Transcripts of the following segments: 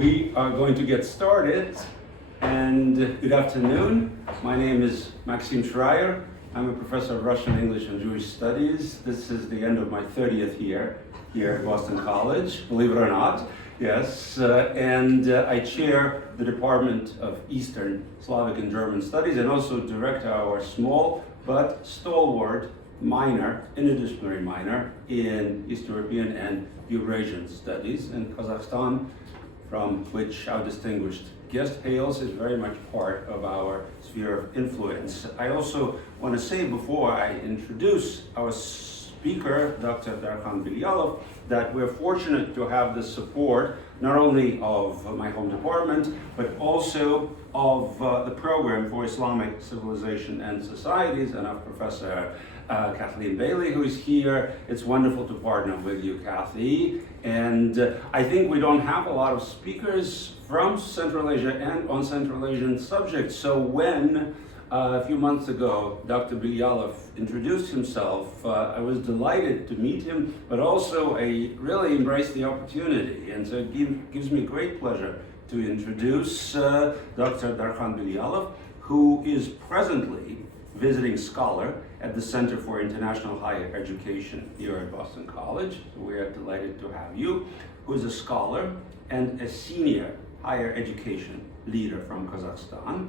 We are going to get started, and good afternoon. My name is Maxim Shrayer. I'm a professor of Russian, English, and Jewish Studies. This is the end of my 30th year here at Boston College, believe it or not. Yes, and I chair the Department of Eastern Slavic and German Studies and also direct our small but stalwart minor, interdisciplinary minor in East European and Eurasian Studies. And Kazakhstan, from which our distinguished guest hails, is very much part of our sphere of influence. I also want to say before I introduce our speaker, Dr. Darkhan Bilyalov, that we're fortunate to have the support not only of my home department, but also of the Program for Islamic Civilization and Societies, and of Professor Kathleen Bailey, who is here. It's wonderful to partner with you, Kathy. And I think we don't have a lot of speakers from Central Asia and on Central Asian subjects. So when a few months ago, Dr. Bilyalov introduced himself, I was delighted to meet him, but also I really embraced the opportunity. And so it gives me great pleasure to introduce Dr. Darkhan Bilyalov, who is presently visiting scholar at the Center for International Higher Education here at Boston College. So we are delighted to have you, who is a scholar and a senior higher education leader from Kazakhstan.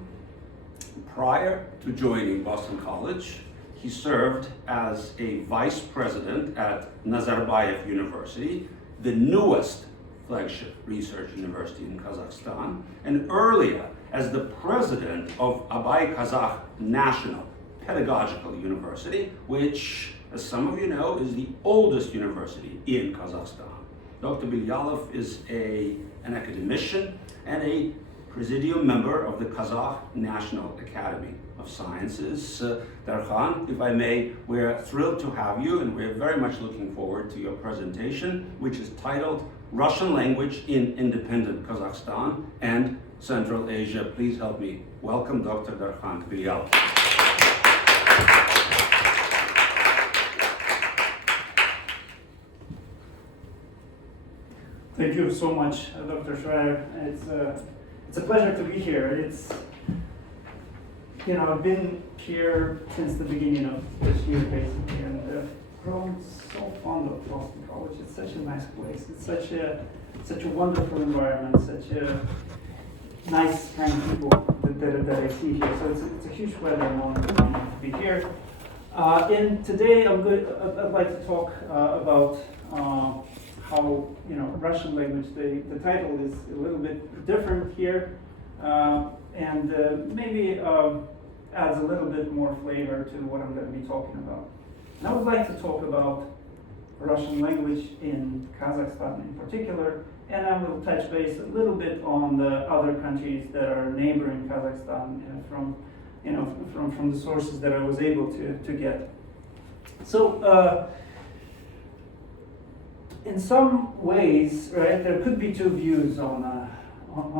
Prior to joining Boston College, he served as a vice president at Nazarbayev University, the newest flagship research university in Kazakhstan, and earlier as the president of Abai Kazakh National Pedagogical University, which, as some of you know, is the oldest university in Kazakhstan. Dr. Bilyalov is an academician and a Presidium member of the Kazakh National Academy of Sciences. Darkhan, if I may, we're thrilled to have you, and we're very much looking forward to your presentation, which is titled Russian Language in Independent Kazakhstan and Central Asia. Please help me welcome Dr. Darkhan Bilyalov. Thank you so much, Dr. Shrayer. It's a pleasure to be here. I've been here since the beginning of this year, basically, and grown so fond of Boston College. It's such a nice place. It's such a wonderful environment, such a nice kind of people that I see here. So it's a huge pleasure and honor to be here. And today I'd like to talk about how Russian language. The title is a little bit different here, and maybe adds a little bit more flavor to what I'm going to be talking about. And I would like to talk about Russian language in Kazakhstan in particular, and I will touch base a little bit on the other countries that are neighboring Kazakhstan from the sources that I was able to get. So. In some ways, right, there could be two views on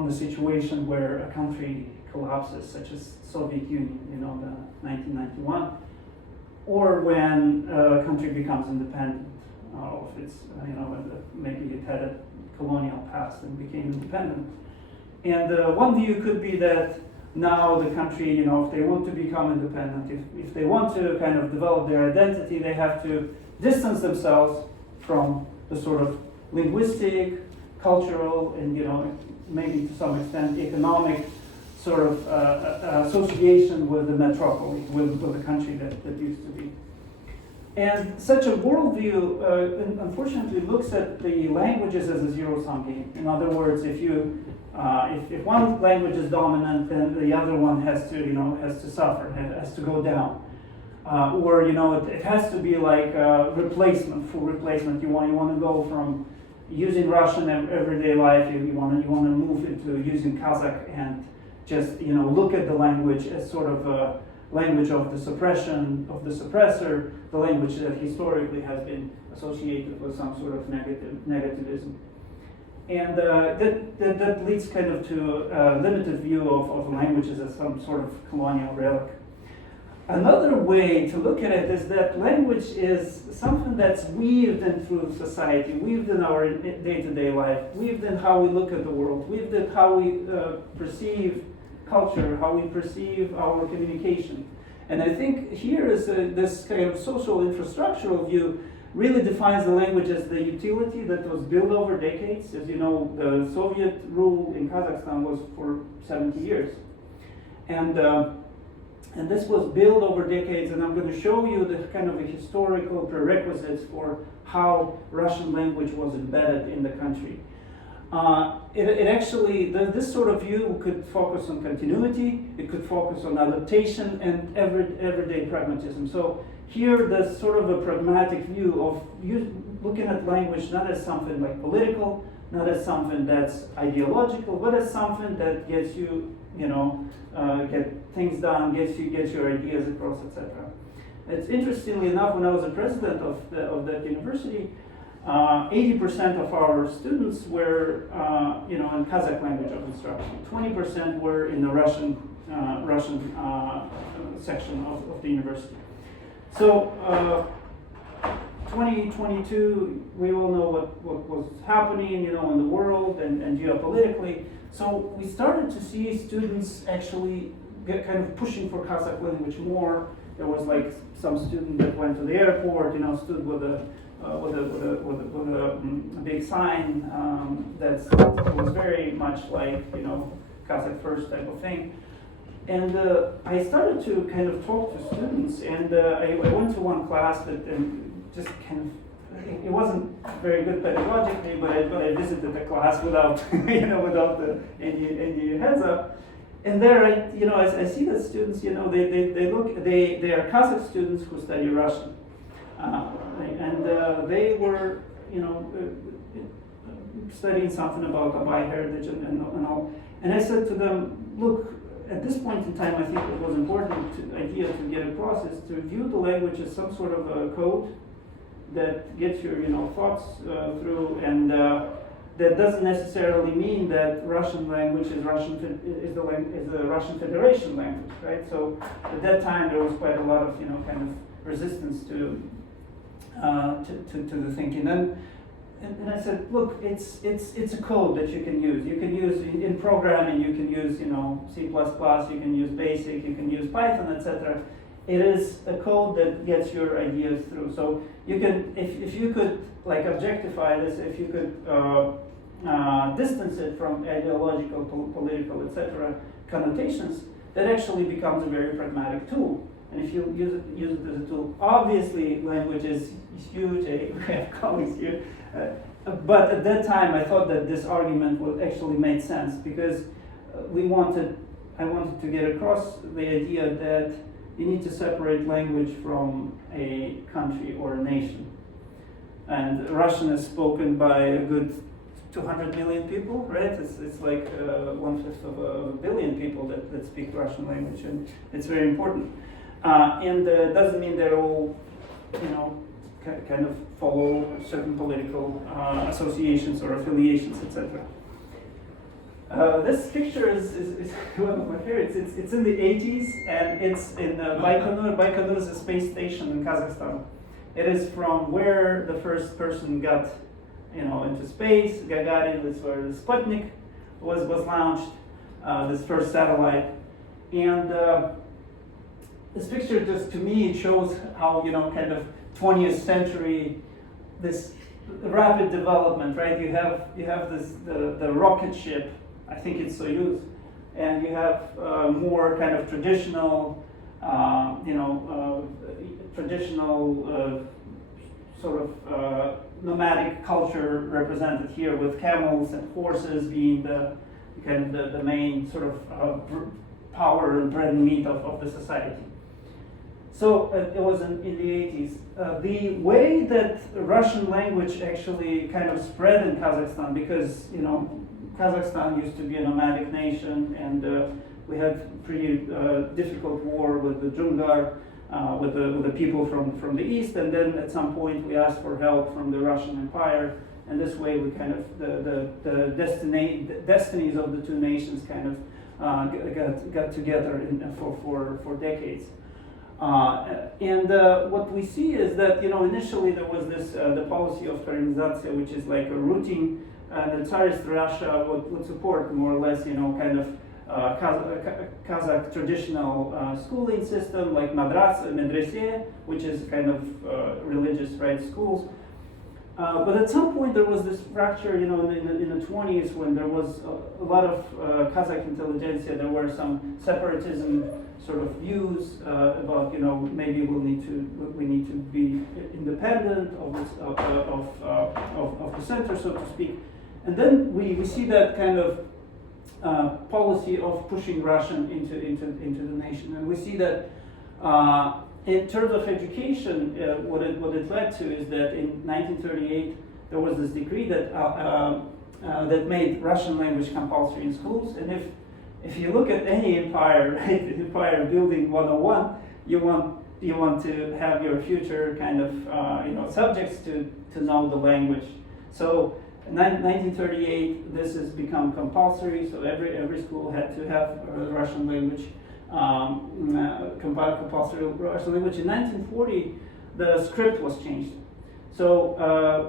the situation where a country collapses, such as Soviet Union, the 1991, or when a country becomes independent of its, maybe it had a colonial past and became independent. And one view could be that now the country, if they want to become independent, if they want to kind of develop their identity, they have to distance themselves from the sort of linguistic, cultural, and maybe to some extent economic sort of association with the metropole, with the country that used to be. And such a worldview, unfortunately, looks at the languages as a zero-sum game. In other words, if one language is dominant, then the other one has to suffer, has to go down. Or it has to be like full replacement. You want to go from using Russian in everyday life. You want to move into using Kazakh and just look at the language as sort of a language of the suppression of the suppressor, the language that historically has been associated with some sort of negativism. And that leads kind of to a limited view of languages as some sort of colonial relic. Another way to look at it is that language is something that's weaved in through society, weaved in our day-to-day life, weaved in how we look at the world, weaved in how we perceive culture, how we perceive our communication. And I think here is this kind of social infrastructural view really defines the language as the utility that was built over decades. As you know, the Soviet rule in Kazakhstan was for 70 years. And this was built over decades, and I'm going to show you the kind of historical prerequisites for how Russian language was embedded in the country. It actually, this sort of view could focus on continuity, it could focus on adaptation and everyday pragmatism. So here, there's sort of a pragmatic view of looking at language not as something like political, not as something that's ideological, but as something that gets you, get things done, gets your ideas across, etc. It's interestingly enough, when I was a president of that university, 80% of our students were, in Kazakh language of instruction. 20% were in the Russian section of the university. So 2022, we all know what was happening, in the world and geopolitically. So we started to see students actually get kind of pushing for Kazakh language more. There was like some student that went to the airport, stood with a big sign that was very much like Kazakh first type of thing. And I started to kind of talk to students, and I went to one class that just kind of, it wasn't very good pedagogically, but I visited the class without without any heads up. And there, I see the students, they are Kazakh students who study Russian, and they were, studying something about Abai heritage and all. And I said to them, look, at this point in time, I think it was important idea to get across is to view the language as some sort of a code that gets your thoughts through, and that doesn't necessarily mean that Russian language is the Russian Federation language, right? So at that time there was quite a lot of kind of resistance to the thinking. And I said, look, it's a code that you can use. You can use in programming. You can use C++. You can use BASIC. You can use Python, etc. It is a code that gets your ideas through. So you can, if you could like objectify this, if you could distance it from ideological, political, etc. connotations, that actually becomes a very pragmatic tool. And if you use it as a tool, obviously language is huge. We have colleagues here. But at that time, I thought that this argument would actually make sense because I wanted to get across the idea that you need to separate language from a country or a nation. And Russian is spoken by a good 200 million people, right? It's like 1/5 of a billion people that speak Russian language, and it's very important. And it doesn't mean they're all, kind of follow certain political associations or affiliations, etc. This picture is one of my favorites. It's in the 80s, and it's in Baikonur. Baikonur is a space station in Kazakhstan. It is from where the first person got, into space. Gagarin is where the Sputnik was launched, this first satellite. And this picture just, to me, it shows how, kind of 20th century, this rapid development, right? You have this the rocket ship, I think it's Soyuz, and you have more kind of traditional, sort of nomadic culture represented here, with camels and horses being the kind of the main sort of power and bread and meat of the society. So it was in the 80s. The way that Russian language actually kind of spread in Kazakhstan, because Kazakhstan used to be a nomadic nation, and we had pretty difficult war with the Dzungar, with the people from the east, and then at some point we asked for help from the Russian Empire, and this way we kind of the destinies of the two nations kind of got together for decades. What we see is that, initially there was this the policy of Karenization, which is like a routine. The Tsarist Russia would support more or less, kind of Kazakh traditional schooling system, like medrese, which is kind of religious, right, schools. But at some point there was this fracture, in the 20s, when there was a lot of Kazakh intelligentsia. There were some separatism sort of views about, maybe we need to be independent of the center, so to speak. And then we see that kind of policy of pushing Russian into the nation, and we see that in terms of education, what it led to is that in 1938 there was this decree that that made Russian language compulsory in schools. And if you look at any empire, right, empire building 101, you want to have your future kind of subjects to know the language. So in 1938, this has become compulsory. So every school had to have Russian language. Compulsory Russian language. In 1940, the script was changed. So,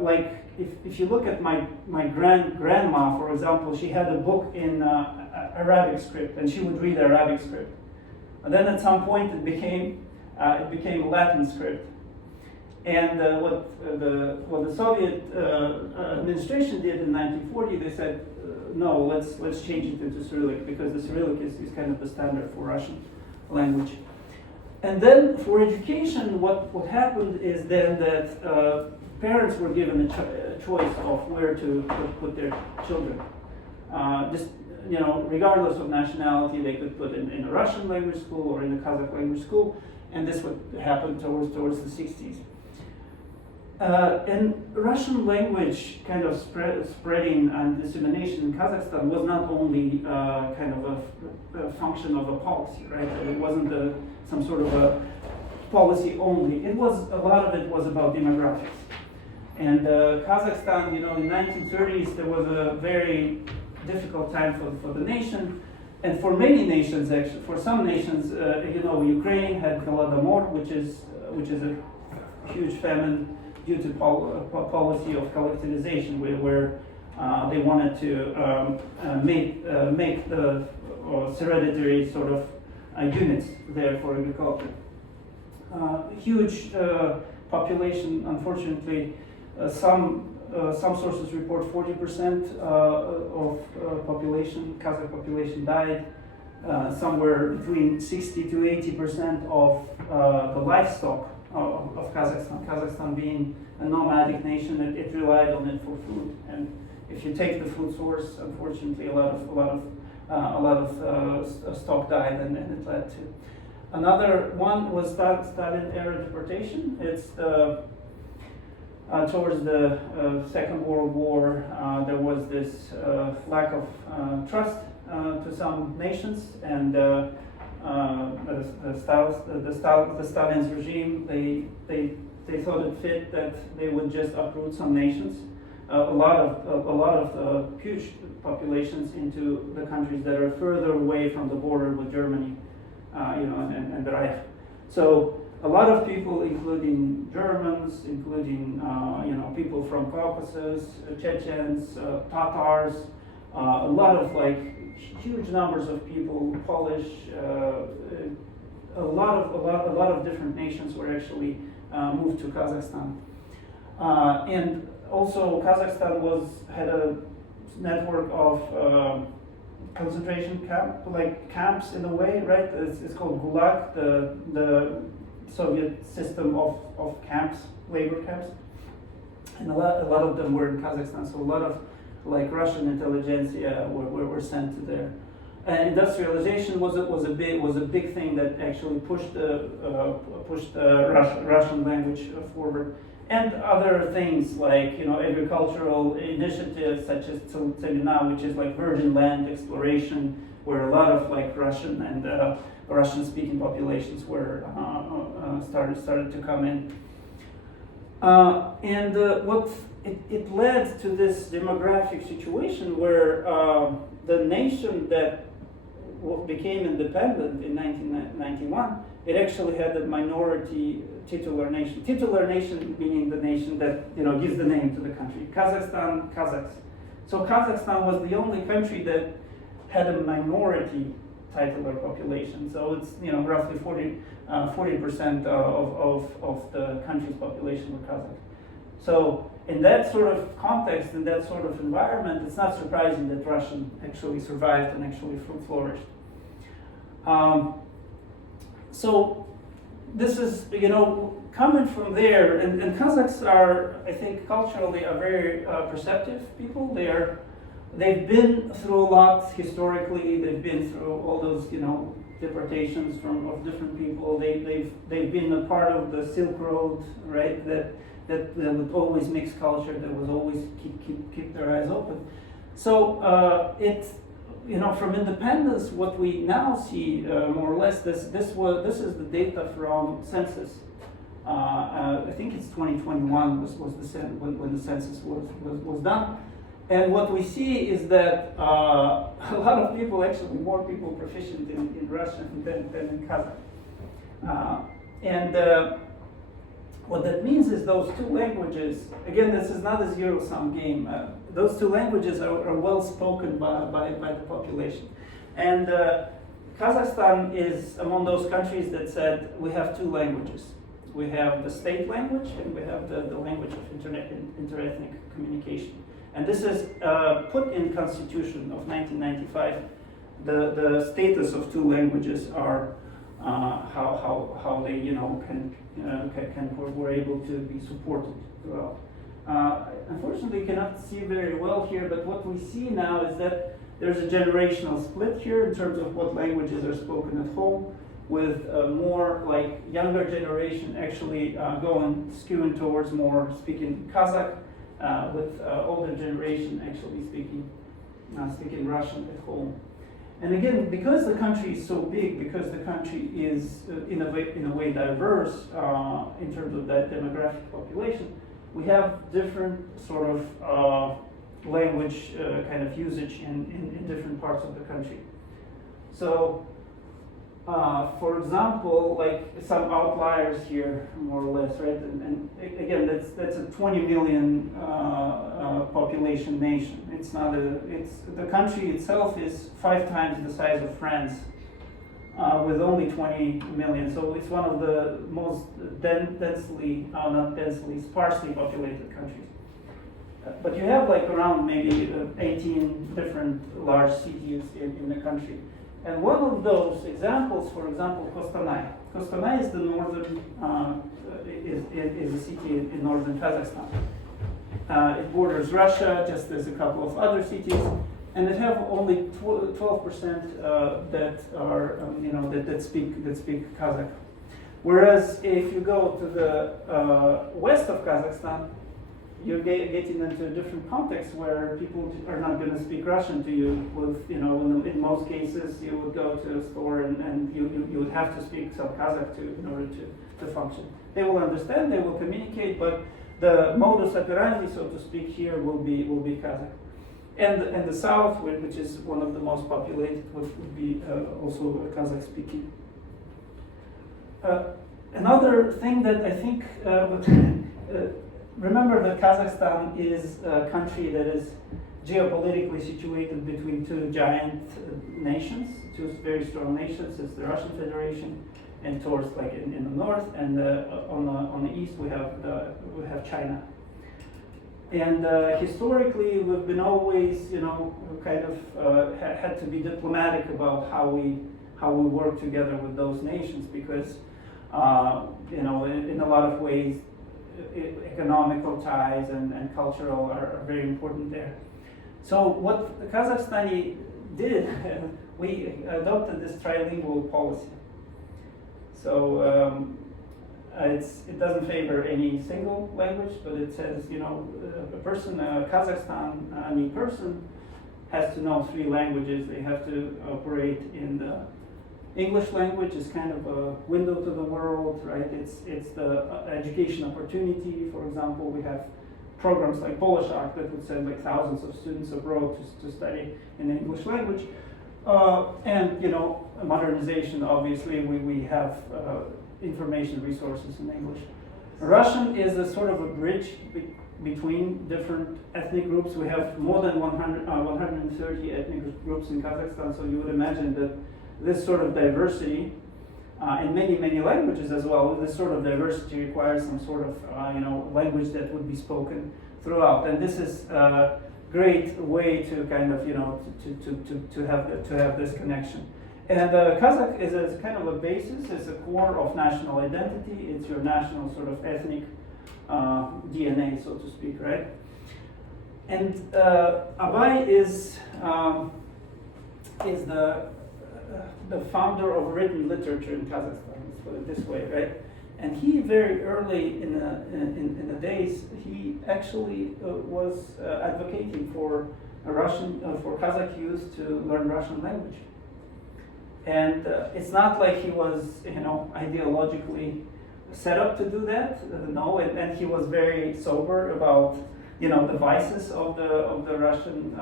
like, if you look at my grandma, for example, she had a book in Arabic script, and she would read Arabic script. And then at some point, it became Latin script. And what the Soviet administration did in 1940, they said, no, let's change it into Cyrillic, because the Cyrillic is kind of the standard for Russian language. And then for education, what happened is then that parents were given a choice of where to put their children. Regardless of nationality, they could put in a Russian language school or in a Kazakh language school, and this would happen towards the 60s. And Russian language kind of spreading and dissemination in Kazakhstan was not only kind of a function of a policy, right? It wasn't some sort of a policy only. A lot of it was about demographics. And Kazakhstan, in the 1930s, there was a very difficult time for the nation, and for many nations, actually. For some nations, Ukraine had Holodomor, which is a huge famine due to policy of collectivization, where they wanted to make the hereditary sort of units there for agriculture. Huge population, unfortunately. Some sources report 40% of Kazakh population died. Somewhere between 60 to 80% of the livestock of Kazakhstan. Kazakhstan being a nomadic nation, it relied on it for food. And if you take the food source, unfortunately, a lot of stock died, and it led to. Another one was Stalin era deportation. It's towards the Second World War, there was this lack of trust to some nations, and the Stalin's regime, they thought it fit that they would just uproot some nations, a lot of huge populations into the countries that are further away from the border with Germany, and the Reich. So a lot of people, including Germans, including people from Caucasus, Chechens, Tatars, a lot of huge numbers of people, Polish, a lot of different nations were actually moved to Kazakhstan, and also Kazakhstan had a network of concentration camps in a way, right? It's called Gulag, the Soviet system of camps, labor camps, and a lot of them were in Kazakhstan. So a lot of Russian intelligentsia were sent to there. And industrialization was a big thing that actually pushed Russian language forward, and other things like agricultural initiatives such as Tselina, which is virgin land exploration, where a lot of Russian and Russian-speaking populations were started to come in, and what it led to this demographic situation where the nation that became independent in 1990 1991, it actually had a minority titular nation. Titular nation meaning the nation that gives the name to the country. Kazakhstan, Kazakhs. So Kazakhstan was the only country that had a minority titular population. So it's roughly 40% of the country's population were Kazakh. So in that sort of context, in that sort of environment, it's not surprising that Russian actually survived and actually flourished. So this is, coming from there, and Kazakhs are, I think, culturally a very perceptive people. They've been through a lot historically. They've been through all those, deportations of different people. They've been a part of the Silk Road, right? That would always mix culture. That was always keep their eyes open. So from independence, what we now see more or less this is the data from census. I think it's 2021 was when the census was done. And what we see is that a lot of people, actually more people proficient in Russian than in Kazakh. What that means is those two languages, again, this is not a zero-sum game. Those two languages are well spoken by the population. And Kazakhstan is among those countries that said we have two languages. We have the state language and we have the language of interethnic communication. And this is put in Constitution of 1995. The status of two languages are how they were able to be supported throughout. Unfortunately, you cannot see very well here, but what we see now is that there's a generational split here in terms of what languages are spoken at home, with more like younger generation actually skewing towards more speaking Kazakh, with older generation actually speaking Russian at home. And again, because the country is so big, because the country is in a way diverse in terms of that demographic population, we have different sort of language kind of usage in different parts of the country. So, for example, like some outliers here, more or less, right? And again, that's a 20 million population nation. The country itself is 5 times the size of France, with only 20 million. So it's one of the most sparsely populated countries. But you have like around maybe 18 different large cities in the country. And one of those examples, for example, Kostanay. Kostanay is the northern, is a city in northern Kazakhstan. It borders Russia, just as a couple of other cities, and it have only 12% that are, that speak Kazakh. Whereas if you go to the west of Kazakhstan, you're getting into a different context where people are not going to speak Russian to you. With in most cases, you would go to a store and you would have to speak some Kazakh in order to function. They will understand, they will communicate, but the modus operandi, so to speak, here will be Kazakh. And the south, which is one of the most populated, would be also Kazakh speaking. Another thing that I think remember that Kazakhstan is a country that is geopolitically situated between two giant nations, two very strong nations. It's the Russian Federation, and towards like in the north, and on the east we have China. And historically, we've been always, kind of had to be diplomatic about how we work together with those nations, because in a lot of ways, economical ties and cultural are very important there. So what the Kazakhstani did, we adopted this trilingual policy. So it doesn't favor any single language, but it says, a person, a Kazakhstani person has to know 3 languages. They have to operate in the English language is kind of a window to the world, right? It's the education opportunity. For example, we have programs like Polishak that would send like thousands of students abroad to study in the English language. And modernization, obviously, we have information resources in English. Russian is a sort of a bridge between different ethnic groups. We have more than 130 ethnic groups in Kazakhstan, so you would imagine that this sort of diversity, in many, many languages as well, this sort of diversity requires some sort of language that would be spoken throughout. And this is a great way to kind of to have this connection. And Kazakh is a kind of a basis, it's a core of national identity, it's your national sort of ethnic DNA, so to speak, right? And Abai is the founder of written literature in Kazakhstan, let's put it this way, right? And he very early in the days, he actually was advocating for for Kazakh youth to learn Russian language. And it's not like he was, ideologically set up to do that. No, and he was very sober about, the vices of the Russian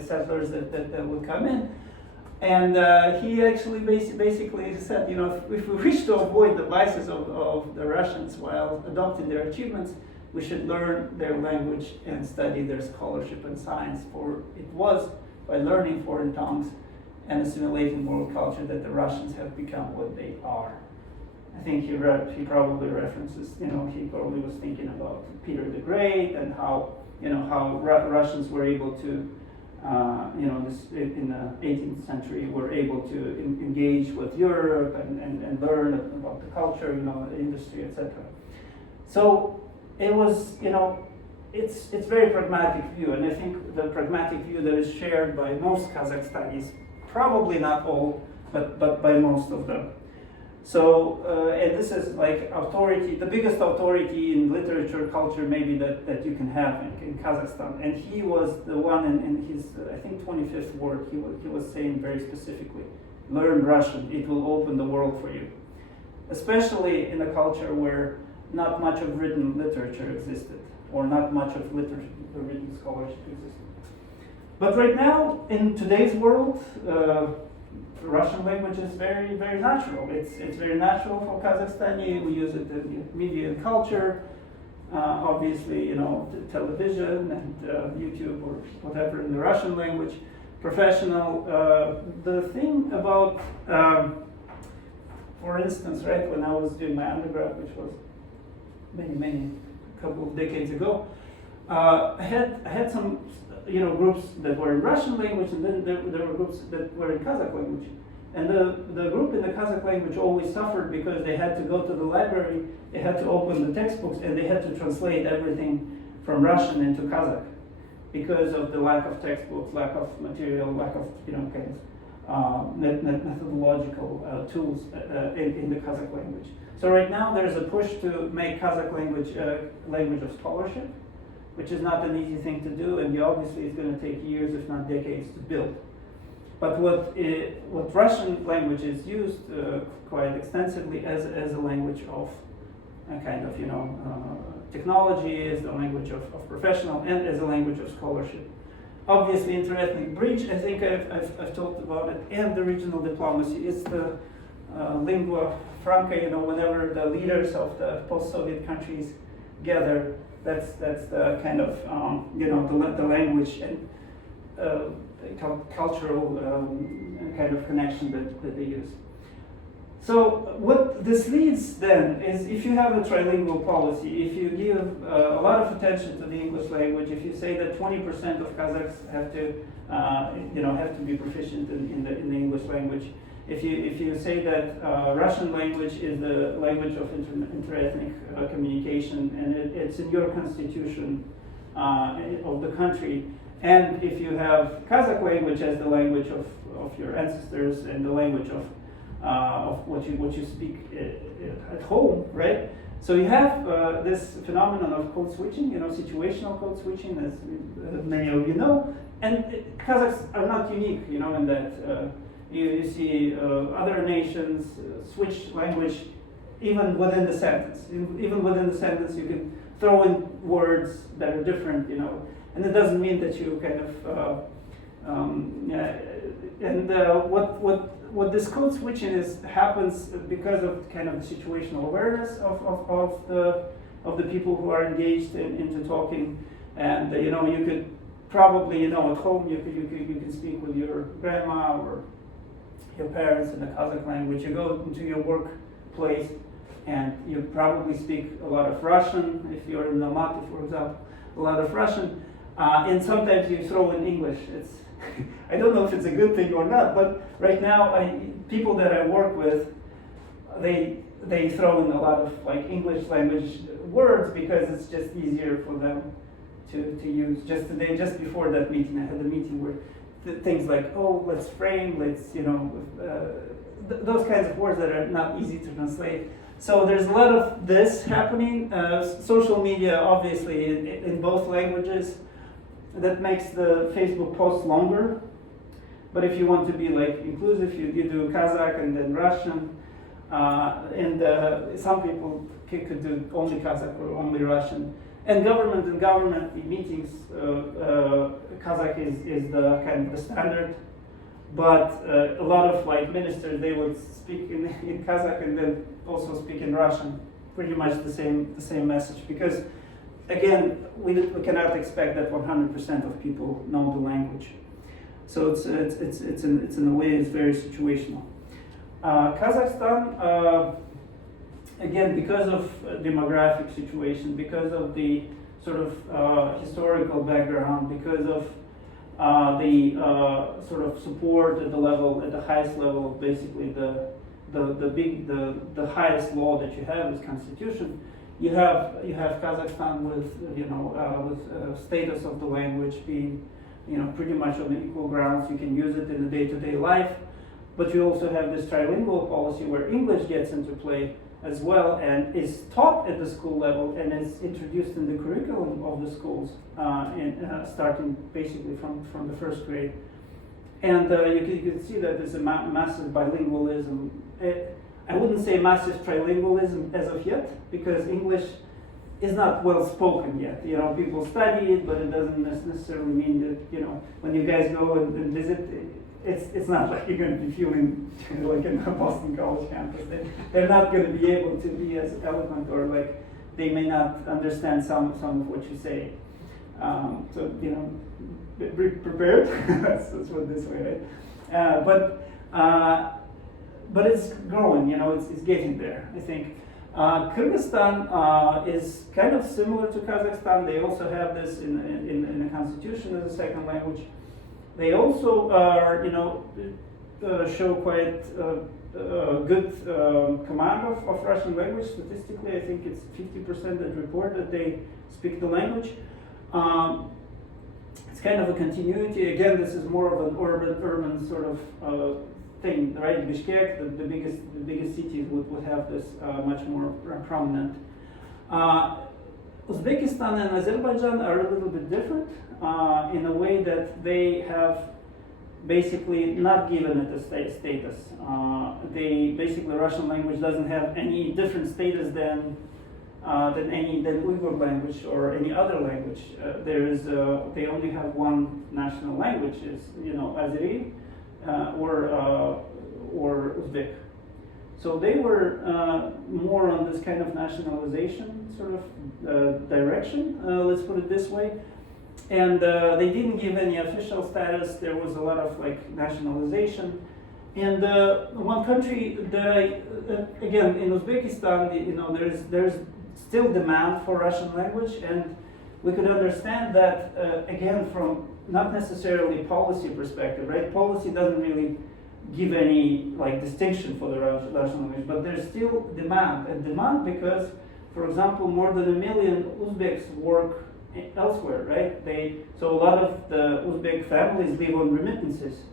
settlers that would come in. And he actually basically said, if we wish to avoid the vices of the Russians while adopting their achievements, we should learn their language and study their scholarship and science. For it was by learning foreign tongues and assimilating world culture that the Russians have become what they are. I think he probably references, he probably was thinking about Peter the Great and how Russians were able to, in the 18th century, were able to engage with Europe and learn about the culture, the industry, etc. So it was, it's very pragmatic view, and I think the pragmatic view that is shared by most Kazakhstanis, probably not all, but by most of them. So, and this is like authority, the biggest authority in literature, culture maybe that you can have in Kazakhstan. And he was the one in his, I think, 25th word, he was saying very specifically, learn Russian, it will open the world for you. Especially in a culture where not much of written literature existed, or not much of written scholarship existed. But right now, in today's world, Russian language is very, very natural. It's very natural for Kazakhstani. We use it in media and culture, obviously, television and YouTube or whatever in the Russian language. Professional. The thing about, for instance, right, when I was doing my undergrad, which was many couple of decades ago, I had some groups that were in Russian language, and then there were groups that were in Kazakh language. And the group in the Kazakh language always suffered because they had to go to the library, they had to open the textbooks, and they had to translate everything from Russian into Kazakh because of the lack of textbooks, lack of material, lack of methodological tools in the Kazakh language. So right now there's a push to make Kazakh language a language of scholarship, which is not an easy thing to do, and obviously it's going to take years, if not decades, to build. But what Russian language is used quite extensively as a language of technology, is the language of professional, and as a language of scholarship. Obviously, interethnic bridge, I think I've talked about it, and the regional diplomacy. It's the lingua franca, whenever the leaders of the post-Soviet countries gather, that's the kind of the language and cultural kind of connection that they use. So what this leads then is, if you have a trilingual policy, if you give a lot of attention to the English language, if you say that 20% of Kazakhs have to be proficient in the English language, if you say that Russian language is the language of interethnic communication, and it's in your constitution of the country, and if you have Kazakh language as the language of your ancestors and the language of what you speak at home, right? So you have this phenomenon of code switching, situational code switching, as many of you know, and Kazakhs are not unique, in that you see other nations switch language even within the sentence. Even within the sentence, you can throw in words that are different, and it doesn't mean that you kind of Yeah, and what this code switching happens because of kind of the situational awareness of the people who are engaged into talking, and you could probably at home you can speak with your grandma or your parents in the Kazakh language. You go into your workplace and you probably speak a lot of Russian. If you're in Almaty, for example, a lot of Russian, and sometimes you throw in English. It's I don't know if it's a good thing or not, but right now people that I work with, they throw in a lot of like English language words because it's just easier for them to use. Just today, just before that meeting, I had a meeting where things like, oh, let's frame, let's, those kinds of words that are not easy to translate. So there's a lot of this happening. Social media, obviously, in both languages, that makes the Facebook posts longer. But if you want to be like inclusive, you do Kazakh and then Russian. And some people could do only Kazakh or only Russian. And government meetings, Kazakh is the kind of the standard. But a lot of like ministers, they would speak in Kazakh and then also speak in Russian. Pretty much the same message, because again, we cannot expect that 100% of people know the language. So it's in a way it's very situational. Kazakhstan, again, because of demographic situation, because of the sort of historical background, because of the sort of support at the highest level, basically the highest law that you have is constitution. You have Kazakhstan with status of the language being pretty much on equal grounds. You can use it in the day-to-day life, but you also have this trilingual policy where English gets into play as well and is taught at the school level and is introduced in the curriculum of the schools, starting basically from the first grade. And you can see that there's a massive bilingualism. I wouldn't say massive trilingualism as of yet, because English is not well spoken yet. People study it, but it doesn't necessarily mean that when you guys go and visit, it's not like you're going to be feeling like in a Boston College campus. They're not going to be able to be as eloquent, or like they may not understand some of what you say. So be prepared. let's put it this way, right? But it's growing. It's getting there, I think. Kyrgyzstan is kind of similar to Kazakhstan. They also have this in the constitution as a second language. They also are, show quite good command of Russian language. Statistically, I think it's 50% that report that they speak the language. It's kind of a continuity. Again, this is more of an urban sort of thing, right? Bishkek, the biggest cities would have this much more prominent. Uzbekistan and Azerbaijan are a little bit different in a way that they have basically not given it a status. Basically Russian language doesn't have any different status than Uyghur language or any other language. They only have one national language, is Azeri or Uzbek. So they were more on this kind of nationalization sort of direction, let's put it this way. And they didn't give any official status. There was a lot of like nationalization. And one country that again, in Uzbekistan, there's still demand for Russian language, and we could understand that again from not necessarily policy perspective, right? Policy doesn't really give any like distinction for the Russian language, but there's still demand because, for example, more than 1 million Uzbeks work elsewhere, right? So a lot of the Uzbek families live on remittances.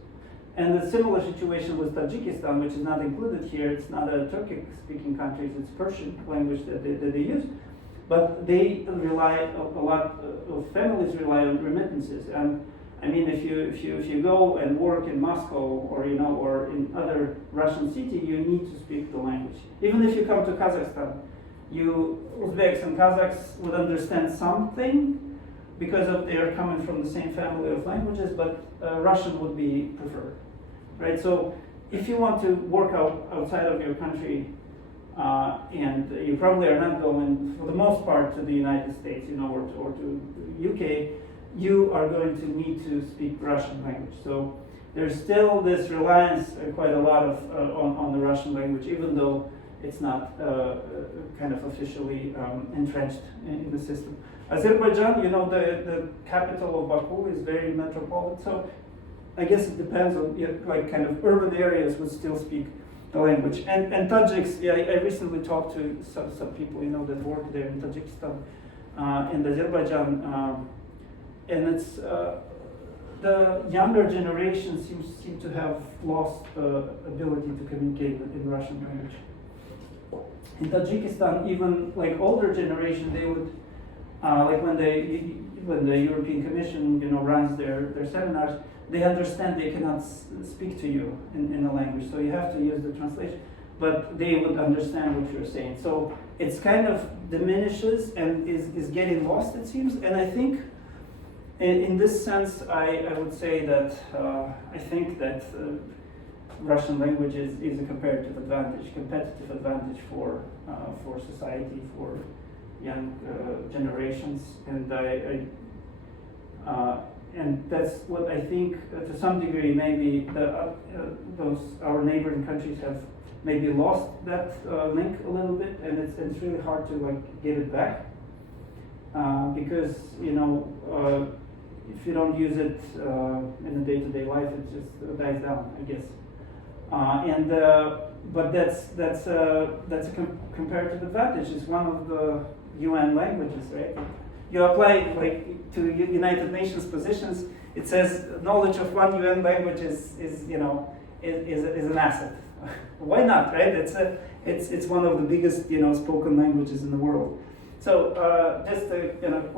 And the similar situation with Tajikistan, which is not included here. It's not a Turkic-speaking country; it's Persian language that they use. But they rely a lot of families rely on remittances. And I mean, if you go and work in Moscow or or in other Russian city, you need to speak the language. Even if you come to Kazakhstan, Uzbeks and Kazakhs would understand something, because of they are coming from the same family of languages, but Russian would be preferred, right? So if you want to work outside of your country, and you probably are not going, for the most part, to the United States, or to the UK, you are going to need to speak Russian language. So there's still this reliance, quite a lot of on the Russian language, even though it's not kind of officially entrenched in the system. Azerbaijan, the capital of Baku is very metropolitan, so I guess it depends on, like, kind of urban areas would still speak the language. And Tajiks, I recently talked to some people, that work there in Tajikistan and Azerbaijan, and it's the younger generation seem to have lost the ability to communicate in Russian language. In Tajikistan, even like older generation, they would like when the European Commission runs their seminars, they understand they cannot speak to you in a language, so you have to use the translation, but they would understand what you're saying. So it's kind of diminishes and is getting lost, it seems. And I think in this sense, I would say that I think that Russian language is a competitive advantage for society, for young generations, and and that's what I think to some degree maybe our neighboring countries have maybe lost that link a little bit, and it's really hard to like get it back because if you don't use it in a day-to-day life, it just dies down, I guess. But that's a comparative advantage. It's one of the UN languages, right? You apply like to United Nations positions. It says knowledge of one UN language is an asset. Why not, right? It's one of the biggest spoken languages in the world. So just a kind of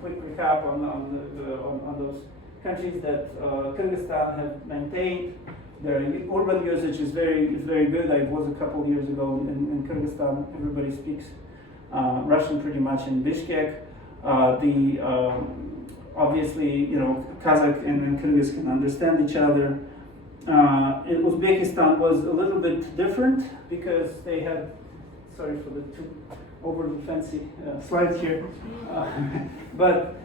quick recap on those countries that Kyrgyzstan have maintained. Their urban usage is very good. I was a couple of years ago in Kyrgyzstan. Everybody speaks Russian pretty much in Bishkek. Obviously, Kazakh and Kyrgyz can understand each other. In Uzbekistan was a little bit different because they had, sorry for the too overly fancy slides here, but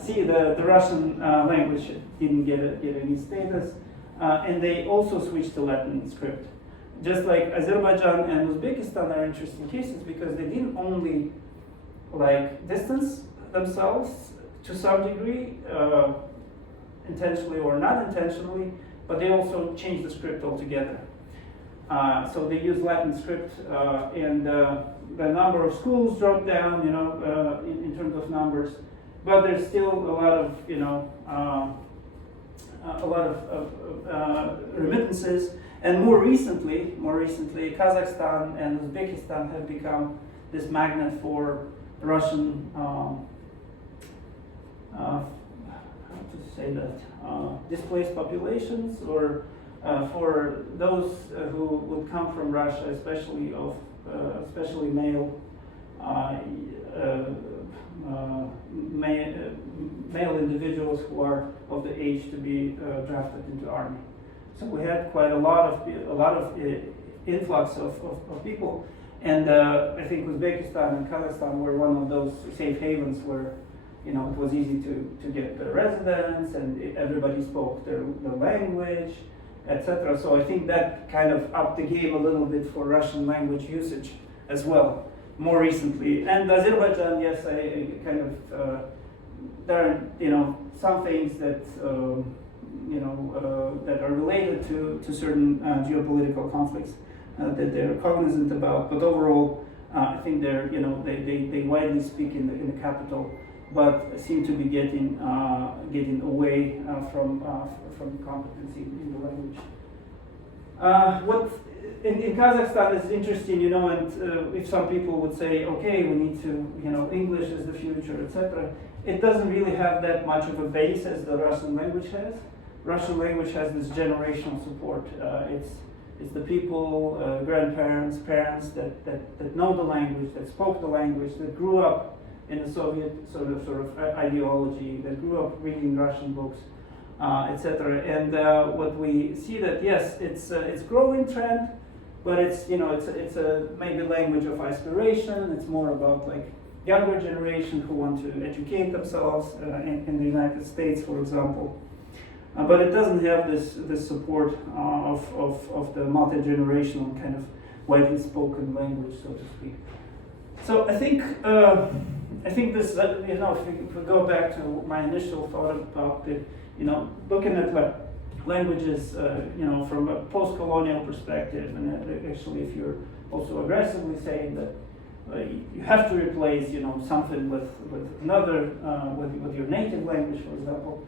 see the Russian language didn't get any status, and they also switched to Latin script. Just like Azerbaijan and Uzbekistan are interesting cases because they didn't only like distance themselves to some degree, intentionally or not intentionally, but they also changed the script altogether. So they use Latin script, and the number of schools dropped down, in terms of numbers, but there's still a lot of remittances. And more recently, Kazakhstan and Uzbekistan have become this magnet for Russian, how to say that, displaced populations, or for those who would come from Russia, especially male male individuals who are of the age to be drafted into army. So we had quite a lot of influx of people, and I think Uzbekistan and Kazakhstan were one of those safe havens where it was easy to get the residents, and everybody spoke the language, etc. So I think that kind of upped the game a little bit for Russian language usage as well, more recently. And Azerbaijan, yes, I kind of there are some things that that are related to certain geopolitical conflicts that they're cognizant about. But overall, I think they widely speak in the capital, but seem to be getting away from competency in the language. What in Kazakhstan is interesting, and if some people would say, okay, we need to, English is the future, etc. It doesn't really have that much of a base as the Russian language has. Russian language has this generational support. It's the people, grandparents, parents that know the language, that spoke the language, that grew up in the Soviet sort of ideology, that grew up reading Russian books, etc. And what we see that yes, it's growing trend, but it's it's a maybe language of aspiration. It's more about like younger generation who want to educate themselves in the United States, for example. But it doesn't have this support of the multi-generational kind of widely spoken language, so to speak. So I think this if we go back to my initial thought about the looking at languages from a post-colonial perspective, and actually if you're also aggressively saying that you have to replace something with another with your native language, for example.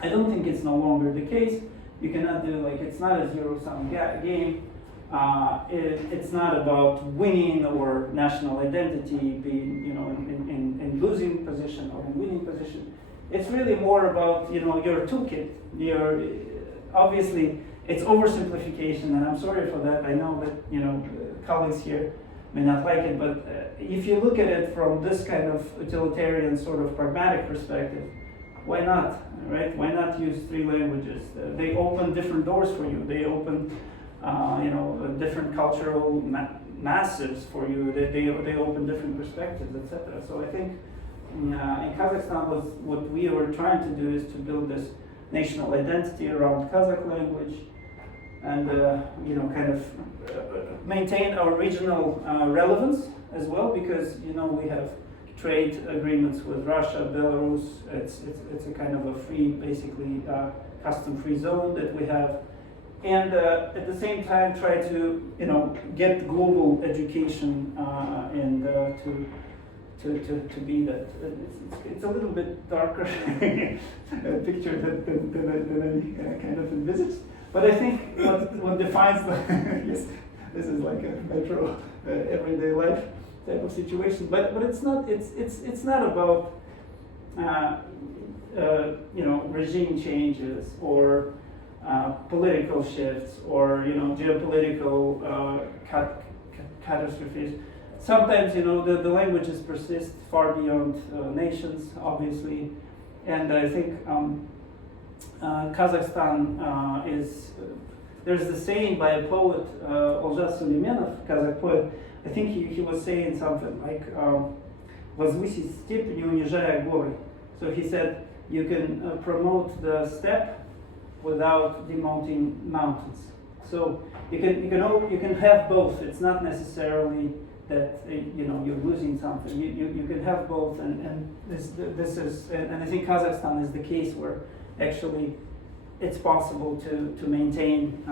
I don't think it's no longer the case. You cannot do it's not a zero-sum game. It's not about winning or national identity being in losing position or in winning position. It's really more about your toolkit. Obviously it's oversimplification, and I'm sorry for that. I know that colleagues here may not like it, but if you look at it from this kind of utilitarian sort of pragmatic perspective, why not, right? Why not use 3 languages? They open different doors for you. They open, different cultural massives for you. They open different perspectives, etc. So I think in Kazakhstan, what we were trying to do is to build this national identity around Kazakh language, and kind of maintain our regional relevance as well, because we have trade agreements with Russia, Belarus. It's a kind of a free, basically custom-free zone that we have, and at the same time try to get global education and to be that. It's a little bit darker picture than I kind of envisaged. But I think what defines yes, this is like a metro everyday life type of situation. But it's not about regime changes or political shifts or geopolitical catastrophes. Sometimes the languages persist far beyond nations, obviously, and I think Kazakhstan is. There's the saying by a poet, Oljas Suleimanov, Kazakh poet. I think he was saying something like "Возвысить степь, не унижая горы." So he said you can promote the steppe without demoting mountains. So you can have both. It's not necessarily that you're losing something. You can have both, and this is, and I think Kazakhstan is the case where actually it's possible to maintain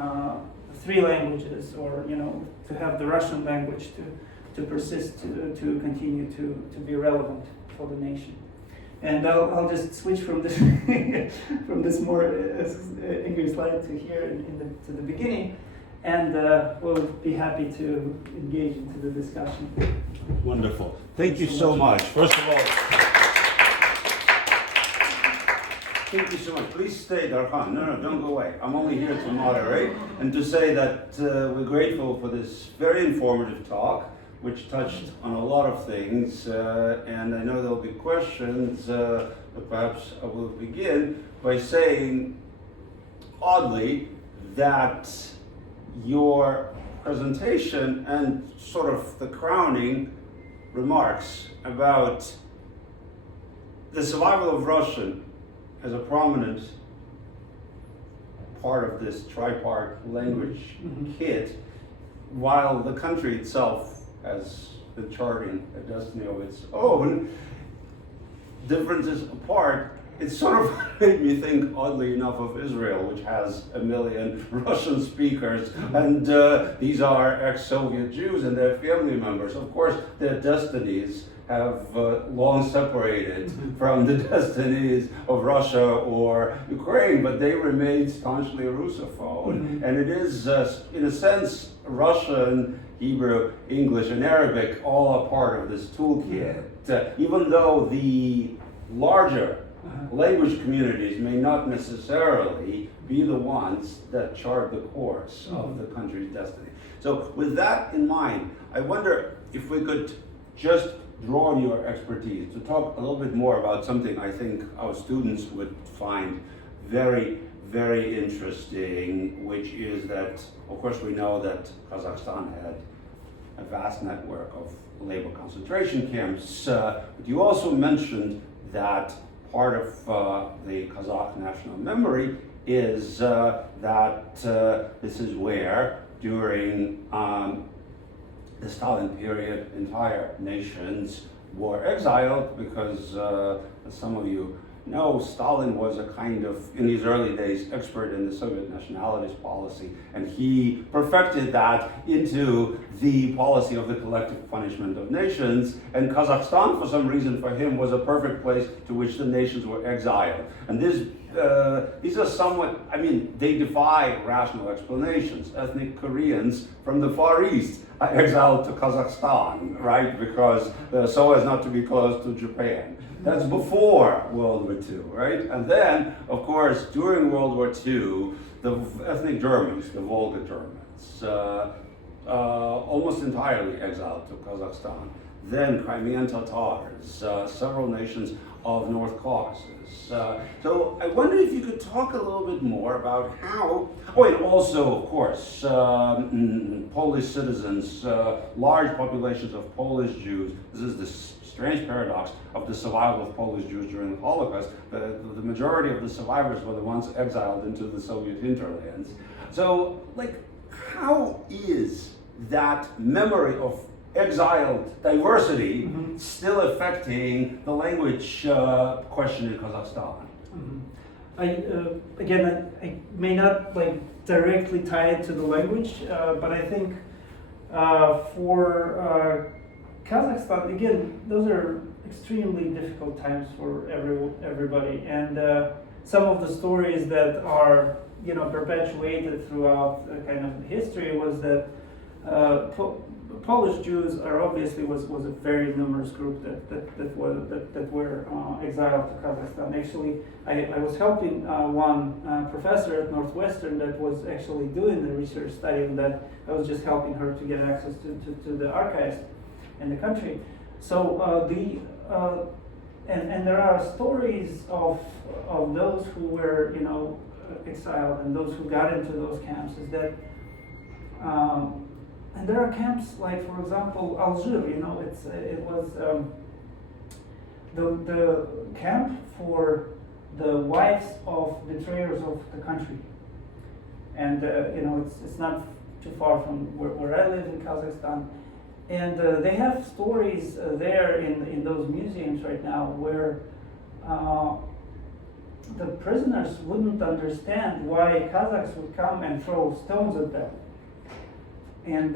3 languages, or to have the Russian language to persist, to continue to be relevant for the nation. And I'll just switch from this from this more angry slide to here to the beginning, and we'll be happy to engage into the discussion. Wonderful. Thank you so much. First of all, thank you so much. Please stay, Darkhan. No, don't go away. I'm only here to moderate and to say that we're grateful for this very informative talk, which touched on a lot of things, and I know there'll be questions, but perhaps I will begin by saying, oddly, that your presentation and sort of the crowning remarks about the survival of Russian as a prominent part of this tripart language kit, while the country itself has been charting a destiny of its own, differences apart, it sort of made me think, oddly enough, of Israel, which has 1 million Russian speakers, and these are ex-Soviet Jews and their family members. Of course, their destinies have long separated from the destinies of Russia or Ukraine, but they remain staunchly Russophone. And it is, in a sense, Russian, Hebrew, English, and Arabic all a part of this toolkit, even though the larger language communities may not necessarily be the ones that chart the course of the country's destiny. So with that in mind, I wonder if we could just draw on your expertise to talk a little bit more about something I think our students would find very, very interesting, which is that, of course, we know that Kazakhstan had a vast network of labor concentration camps, but you also mentioned that part of the Kazakh national memory is that this is where, during the Stalin period, entire nations were exiled because, as some of you know, Stalin was a kind of, in his early days, expert in the Soviet nationalities policy, and he perfected that into the policy of the collective punishment of nations, and Kazakhstan, for some reason, for him, was a perfect place to which the nations were exiled. And these are somewhat, I mean, they defy rational explanations. Ethnic Koreans from the Far East are exiled to Kazakhstan, right? Because so as not to be close to Japan. That's before World War II, right? And then, of course, during World War II, the ethnic Germans, the Volga Germans, almost entirely exiled to Kazakhstan. Then Crimean Tatars, several nations of North Caucasus. So I wonder if you could talk a little bit more about how, and also, of course, Polish citizens, large populations of Polish Jews. This is this strange paradox of the survival of Polish Jews during the Holocaust. The majority of the survivors were the ones exiled into the Soviet hinterlands. So, how is that memory of exiled diversity still affecting the language question in Kazakhstan? I may not directly tie it to the language, but I think for Kazakhstan, again, those are extremely difficult times for everybody, and some of the stories that are perpetuated throughout kind of history was that Polish Jews are obviously was a very numerous group that were exiled to Kazakhstan. Actually, I was helping one professor at Northwestern that was actually doing the research study on that. I was just helping her to get access to the archives in the country. So and there are stories of those who were exiled and those who got into those camps. Is that and there are camps like, for example, Algiers. It was the camp for the wives of betrayers of the country, and it's not too far from where I live in Kazakhstan, and they have stories there in those museums right now where the prisoners wouldn't understand why Kazakhs would come and throw stones at them. And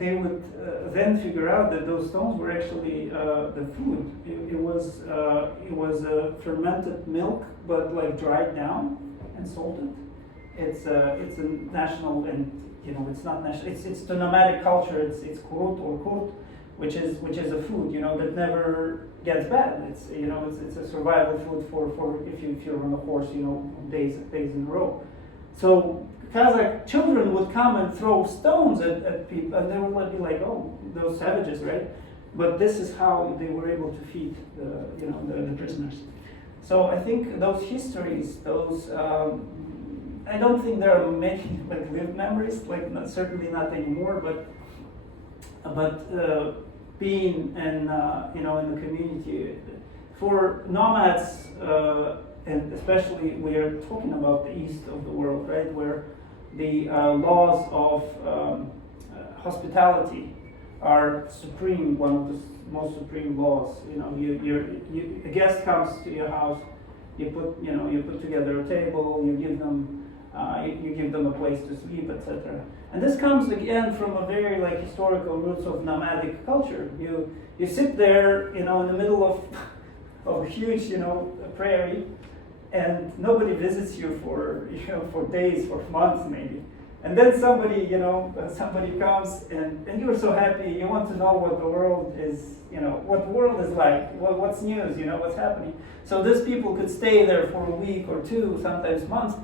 they would then figure out that those stones were actually the food. It was fermented milk, but dried down and salted. It's a national, and it's not national. It's the nomadic culture. It's kurut or kurt, which is a food that never gets bad. It's it's a survival food for if you're on a horse days in a row. So Kazakh children would come and throw stones at people, and they would be like, "Oh, those savages, right?" But this is how they were able to feed the prisoners. So I think those histories, those I don't think there are many lived memories, certainly not anymore. But being in in the community for nomads, and especially we are talking about the east of the world, right, where the laws of hospitality are supreme, one of the most supreme laws. A guest comes to your house, you put together a table, you give them a place to sleep, etc. And this comes again from a very historical roots of nomadic culture. You sit there, in the middle of a huge, prairie, and nobody visits you for days, for months maybe. And then somebody comes and you're so happy, you want to know what the world is, what the world is like, what's news, what's happening. So these people could stay there for a week or two, sometimes months,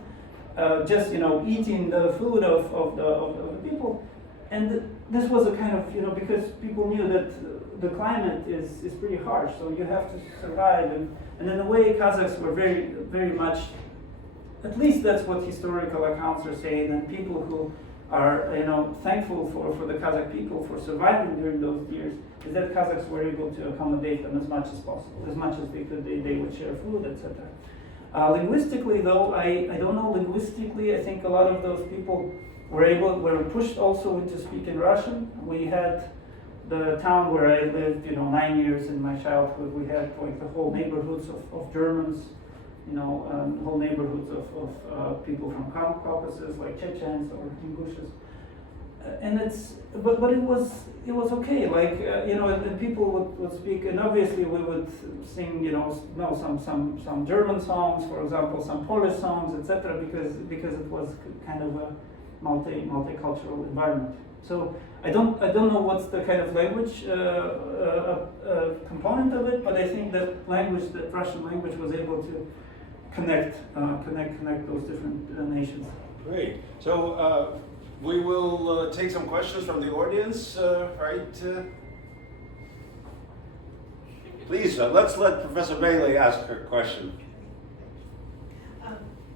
just eating the food of the people. And this was a kind of, because people knew that the climate is pretty harsh, so you have to survive. And in a way, Kazakhs were very, very much, at least that's what historical accounts are saying, and people who are, thankful for the Kazakh people for surviving during those years, is that Kazakhs were able to accommodate them as much as possible, as much as they could. They would share food, etc. Linguistically, though, I don't know linguistically. I think a lot of those people were pushed also to speak in Russian. We had the town where I lived, 9 years in my childhood. We had like the whole neighborhoods of Germans, whole neighborhoods of people from Caucasus, like Chechens or Ingushes. And but it was okay. Like and people would speak, and obviously we would sing, some German songs, for example, some Polish songs, etc. Because it was kind of a multicultural environment. So I don't know what's the kind of language component of it, but I think that Russian language was able to connect those different nations. Great. So we will take some questions from the audience, right? Please, let's let Professor Bailey ask her question.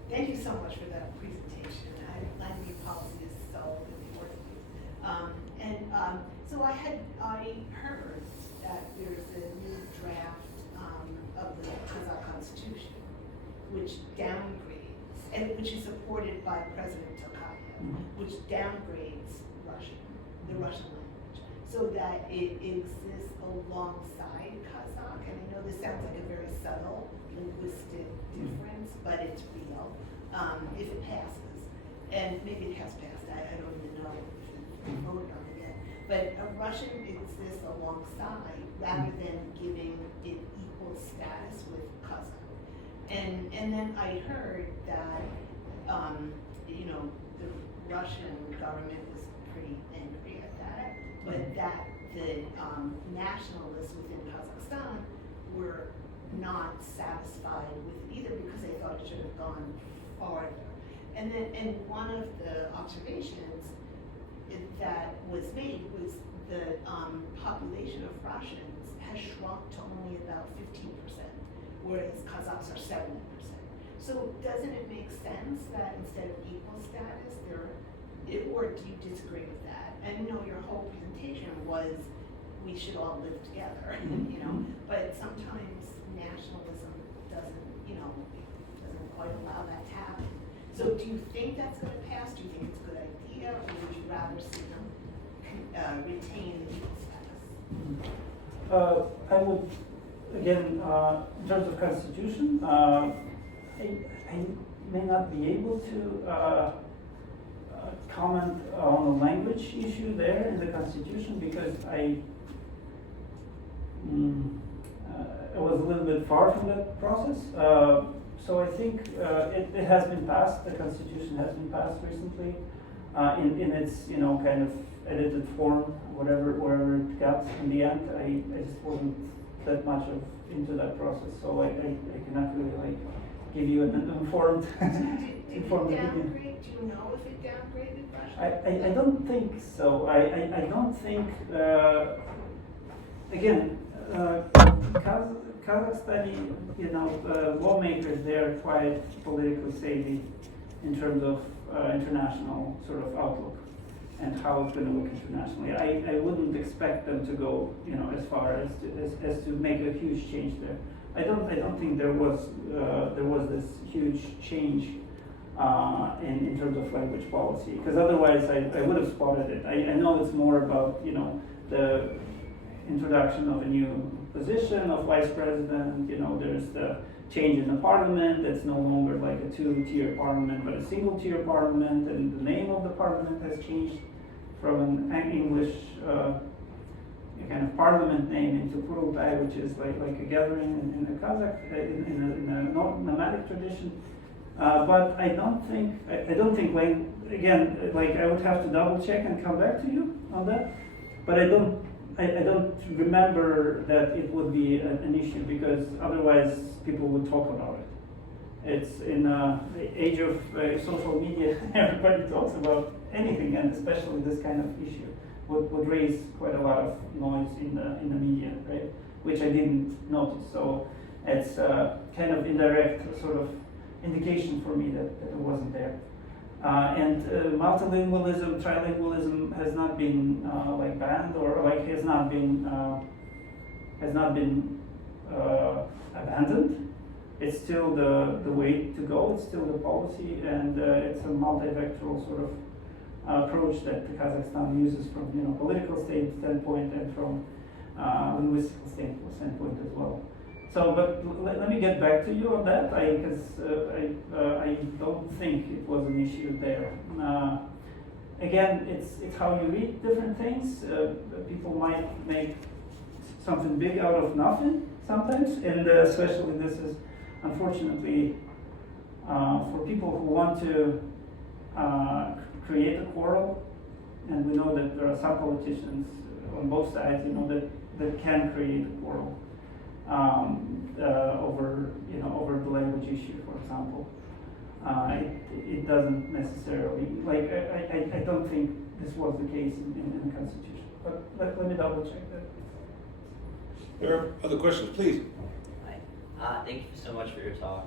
Thank you so much for that presentation. Language policy is so important. So I heard that there's a new draft of the Kazakh Constitution, which downgrades, and which is supported by President Tokayev, which downgrades the Russian language, so that it exists alongside Kazakh. And I know this sounds like a very subtle linguistic difference, but it's real if it passes. And maybe it has passed, I don't even know if we voted on it yet. But Russian exists alongside rather than giving it equal status with Kazakh. And then I heard that the Russian government was pretty angry at that, but that the nationalists within Kazakhstan were not satisfied with it either because they thought it should have gone farther. And one of the observations that was made was the population of Russians has shrunk to only about 15%, whereas Kazakhs are 70%. So doesn't it make sense that instead of equal status, or do you disagree with that? And your whole presentation was we should all live together, but sometimes nationalism doesn't quite allow that to happen. So do you think that's going to pass? Do you think it's a good idea, or would you rather see them retain the equal status? I would, again, in terms of constitution, I may not be able to comment on the language issue there in the constitution because I was a little bit far from that process. So I think it has been passed. The constitution has been passed recently in its kind of edited form, wherever it got in the end. I just wasn't that much into that process, so I cannot really give you an informed opinion. Do you know if it downgraded Russia? I don't think so. I don't think again. Kazakhstani, lawmakers, they are quite politically savvy in terms of international sort of outlook and how it's going to look internationally. I wouldn't expect them to go, as far as to make a huge change there. I don't think there was this huge change in terms of language policy, because otherwise I would have spotted it. I know it's more about the introduction of a new position of vice president. There's the change in the parliament. It's no longer like a two-tier parliament, but a single-tier parliament, and the name of the parliament has changed from an English kind of parliament name into Kurultai, which is like a gathering in the Kazakh in a nomadic tradition. But I don't think again, I would have to double check and come back to you on that. But I don't remember that it would be an issue, because otherwise people would talk about it. It's in the age of social media, everybody talks about anything, and especially this kind of issue. would raise quite a lot of noise in the media, right? Which I didn't notice. So it's kind of indirect sort of indication for me that it wasn't there. And multilingualism, trilingualism has not been like banned or like has not been abandoned. It's still the way to go. It's still the policy, and it's a multivectoral sort of approach that Kazakhstan uses from political standpoint and from linguistical standpoint as well. So, but let me get back to you on that, because I don't think it was an issue there. Again, it's how you read different things. People might make something big out of nothing sometimes, and especially this is unfortunately for people who want to create a quarrel, and we know that there are some politicians on both sides, that can create a quarrel over the language issue, for example. It doesn't necessarily, like, I don't think this was the case in the Constitution. But let me double check that. There are other questions, please. Hi. Thank you so much for your talk.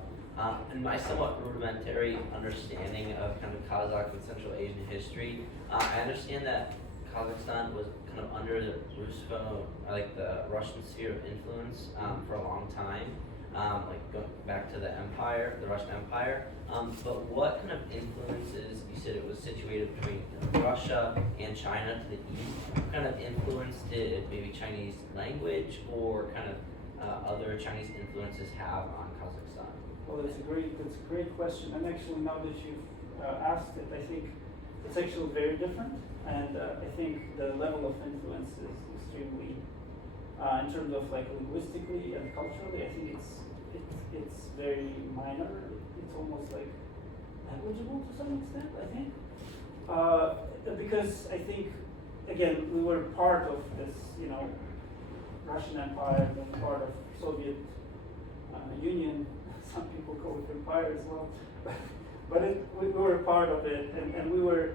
In my somewhat rudimentary understanding of kind of Kazakh and Central Asian history, I understand that Kazakhstan was kind of under the Russian sphere of influence for a long time, like going back to the Russian Empire. But what kind of influences, you said it was situated between Russia and China to the east, what kind of influence did maybe Chinese language or kind of other Chinese influences have on Kazakhstan? Well, that's a great question. And actually, now that you've asked it, I think it's actually very different. And I think the level of influence is extremely, in terms of like linguistically and culturally, I think it's very minor. It's almost like negligible to some extent, I think. Because I think, again, we were part of this, Russian Empire, then part of Soviet Union. Some people call it empire as well. But we were part of it, and we were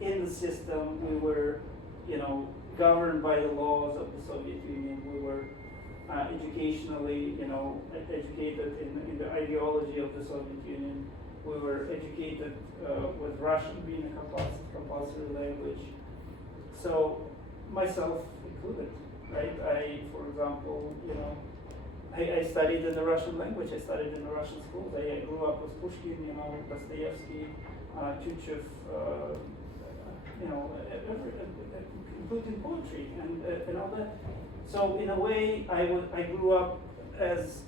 in the system. We were, governed by the laws of the Soviet Union. We were educationally, educated in the ideology of the Soviet Union. We were educated with Russian being a compulsory language. So myself included, right? For example, I studied in the Russian language. I studied in the Russian schools. I grew up with Pushkin, Dostoevsky, Tuchev, including poetry and all that. So in a way, I grew up as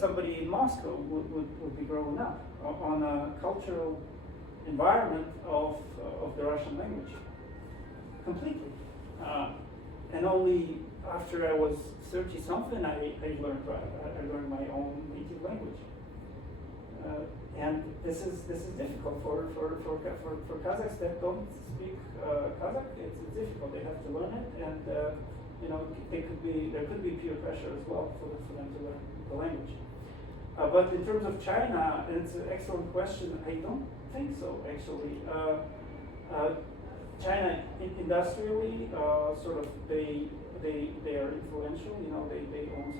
somebody in Moscow would be growing up on a cultural environment of the Russian language, completely. And only after I was 30-something, I learned my own native language. And this is difficult for Kazakhs that don't speak Kazakh. It's difficult. They have to learn it, and there could be peer pressure as well for them to learn the language. But in terms of China, and it's an excellent question. I don't think so, actually. China industrially, sort of they are influential. They own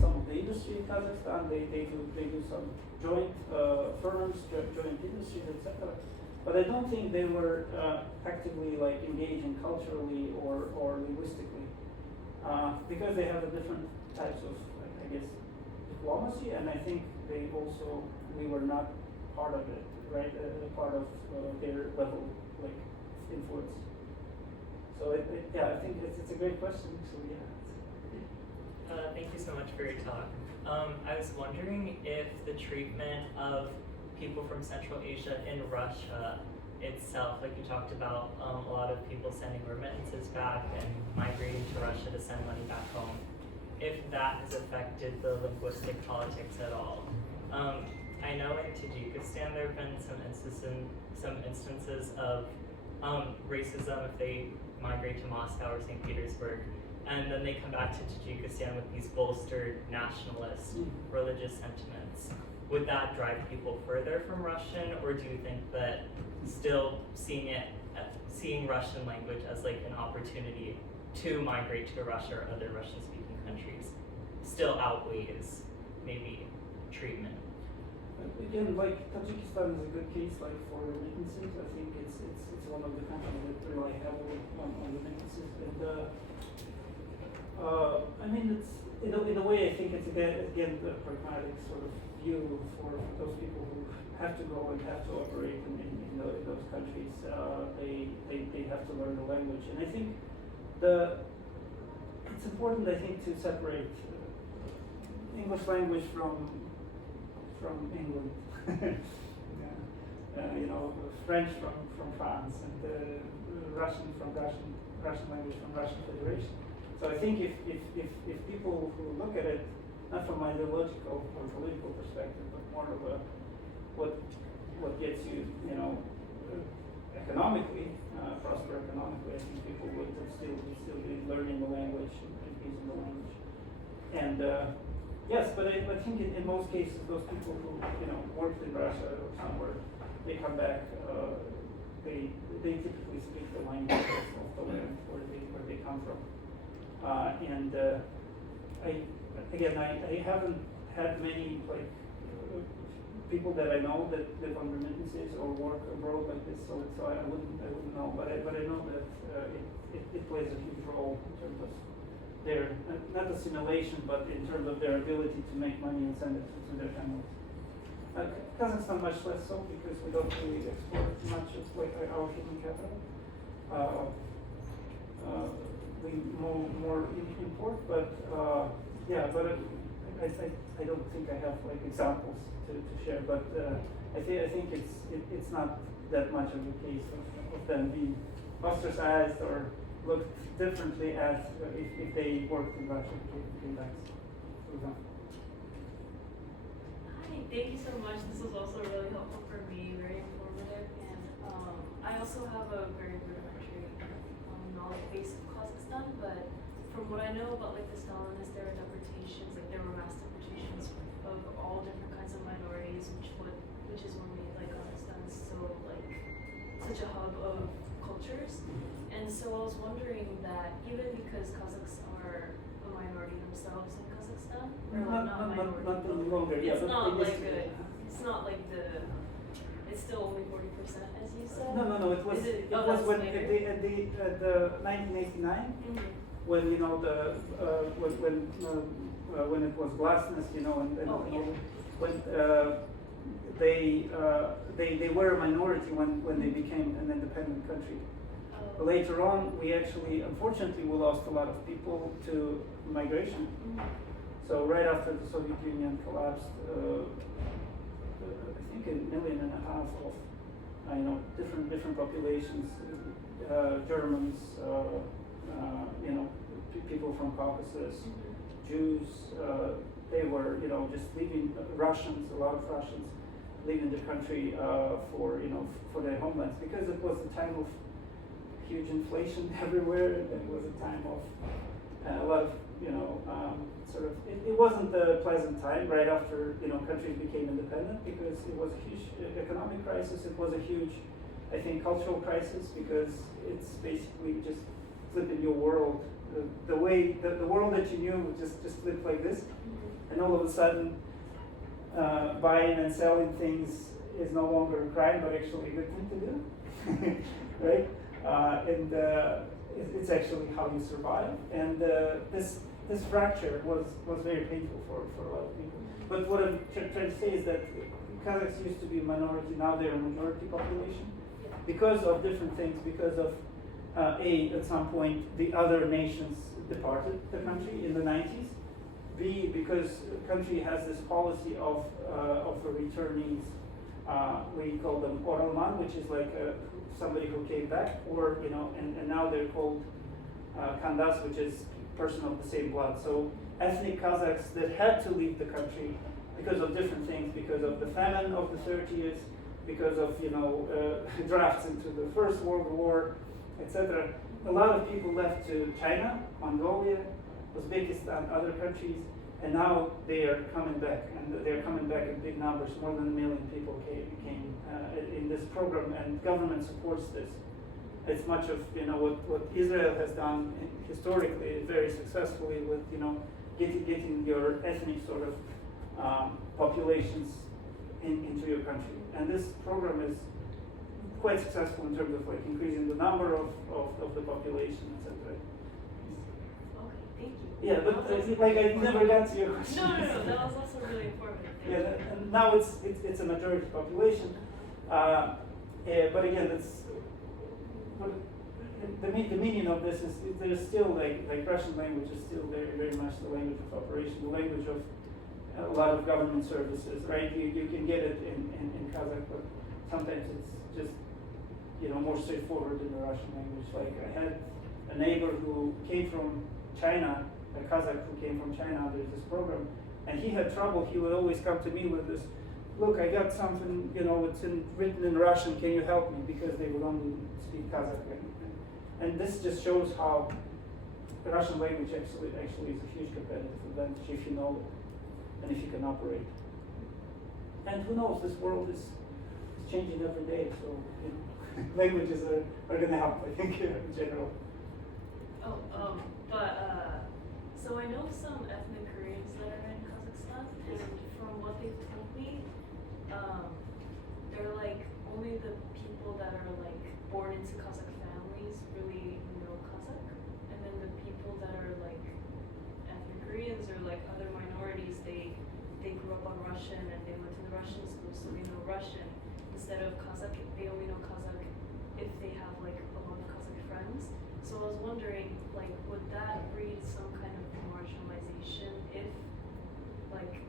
some of the industry in Kazakhstan. They do some joint firms, joint industries, etc. But I don't think they were actively like engaging culturally or linguistically, because they have a different types of, I guess, diplomacy, and I think we were not part of it, right? Part of their level, like, influence. So I think it's a great question. So yeah. Thank you so much for your talk. I was wondering if the treatment of people from Central Asia in Russia itself, like you talked about, a lot of people sending remittances back and migrating to Russia to send money back home, if that has affected the linguistic politics at all. I know in Tajikistan there have been some instances of racism if they migrate to Moscow or St. Petersburg, and then they come back to Tajikistan with these bolstered nationalist religious sentiments. Would that drive people further from Russian, or do you think that still seeing it seeing Russian language as like an opportunity to migrate to Russia or other Russian-speaking countries still outweighs maybe treatment. Again, like Tajikistan is a good case, like for remittances. I think it's one of the countries that rely heavily on remittances, and I mean it's in a way I think it's again the pragmatic sort of view for those people who have to go and have to operate in those countries. They have to learn the language, and I think it's important I think to separate English language from England, French from France, and Russian language from Russian Federation. So I think if people who look at it not from ideological or political perspective, but more of a what gets you economically prosper economically, I think people would still be learning the language and using the language. And yes, but I think in most cases, those people who worked in Russia or somewhere, they come back. They typically speak the language of the land where they come from. And I haven't had many people that I know that live on remittances or work abroad like this. So I wouldn't know. But I know that it plays a huge role in terms of their not assimilation, but in terms of their ability to make money and send it to their families. Kazakhstan much less so because we don't really export much of our human capital. We more import, but I don't think I have examples to share. But I think it's not that much of a case of them being ostracized or looked differently at if they worked in Russia, for example. Hi, thank you so much. This was also really helpful for me, very informative, and I also have a very rudimentary knowledge base of Kazakhstan, but from what I know about the Stalinist era deportations, there were mass deportations of all different kinds of minorities, which is what made Kazakhstan such a hub of cultures. And so I was wondering that even because Kazakhs are a minority themselves in Kazakhstan, or not minority, not any longer. it's not it's still only 40%, as you said. No. It was when at the 1989 when when it was glasnost, when they were a minority when they became an independent country. Later on, we actually, unfortunately, we lost a lot of people to migration. So right after the Soviet Union collapsed, I think 1.5 million of different populations, Germans, people from Caucasus, Jews, they were just leaving. Russians, a lot of Russians leaving the country for their homelands because it was a time of huge inflation everywhere, and it was a time of a lot of it wasn't a pleasant time right after countries became independent because it was a huge economic crisis. It was a huge, I think, cultural crisis because it's basically just flipping your world. The way the world that you knew just flipped like this, and all of a sudden buying and selling things is no longer a crime, but actually a good thing to do, right? And it's actually how you survive. And this fracture was very painful for a lot of people. But what I'm trying to say is that Kazakhs used to be a minority, now they're a majority population because of different things, because of at some point the other nations departed the country in the 90s. B, because the country has this policy of the returnees. We call them Oralman, which is somebody who came back, or and now they're called Kandas, which is person of the same blood. So ethnic Kazakhs that had to leave the country because of different things, because of the famine of the 30s, because of drafts into the First World War, etc. A lot of people left to China, Mongolia, Uzbekistan, other countries, and now they are coming back, and they're coming back in big numbers. More than 1 million people came in this program, and government supports this. it's much of what Israel has done historically very successfully with getting your ethnic sort of populations into your country. And this program is quite successful in terms of like increasing the number of the population, etc. Okay, thank you. Yeah, but like I never got to your question. No, that was also really informative. Thank Yeah, you. and now it's a majority population, but again, the meaning of this is there's still like Russian language is still very very much the language of operation, the language of a lot of government services, right? You can get it in Kazakh, but sometimes it's just more straightforward in the Russian language. Like I had a neighbor who came from China, a Kazakh who came from China under this program, and he had trouble. He would always come to me with this, look, I got something, it's written in Russian, can you help me? Because they would only speak Kazakh. And this just shows how the Russian language actually is a huge competitive advantage if you know it and if you can operate. And who knows, this world is changing every day, so languages are going to help, I think, in general. So I know some ethnic Koreans that are in Kazakhstan, and from what they've told me, they're like only the people that are like born into Kazakh families really know Kazakh, and then the people that are like ethnic Koreans or like other minorities, they grew up on Russian and they went to the Russian school, so they know Russian instead of Kazakh. They only know Kazakh if they have like a lot of Kazakh friends. So I was wondering, like, would that breed some kind of marginalization if, like,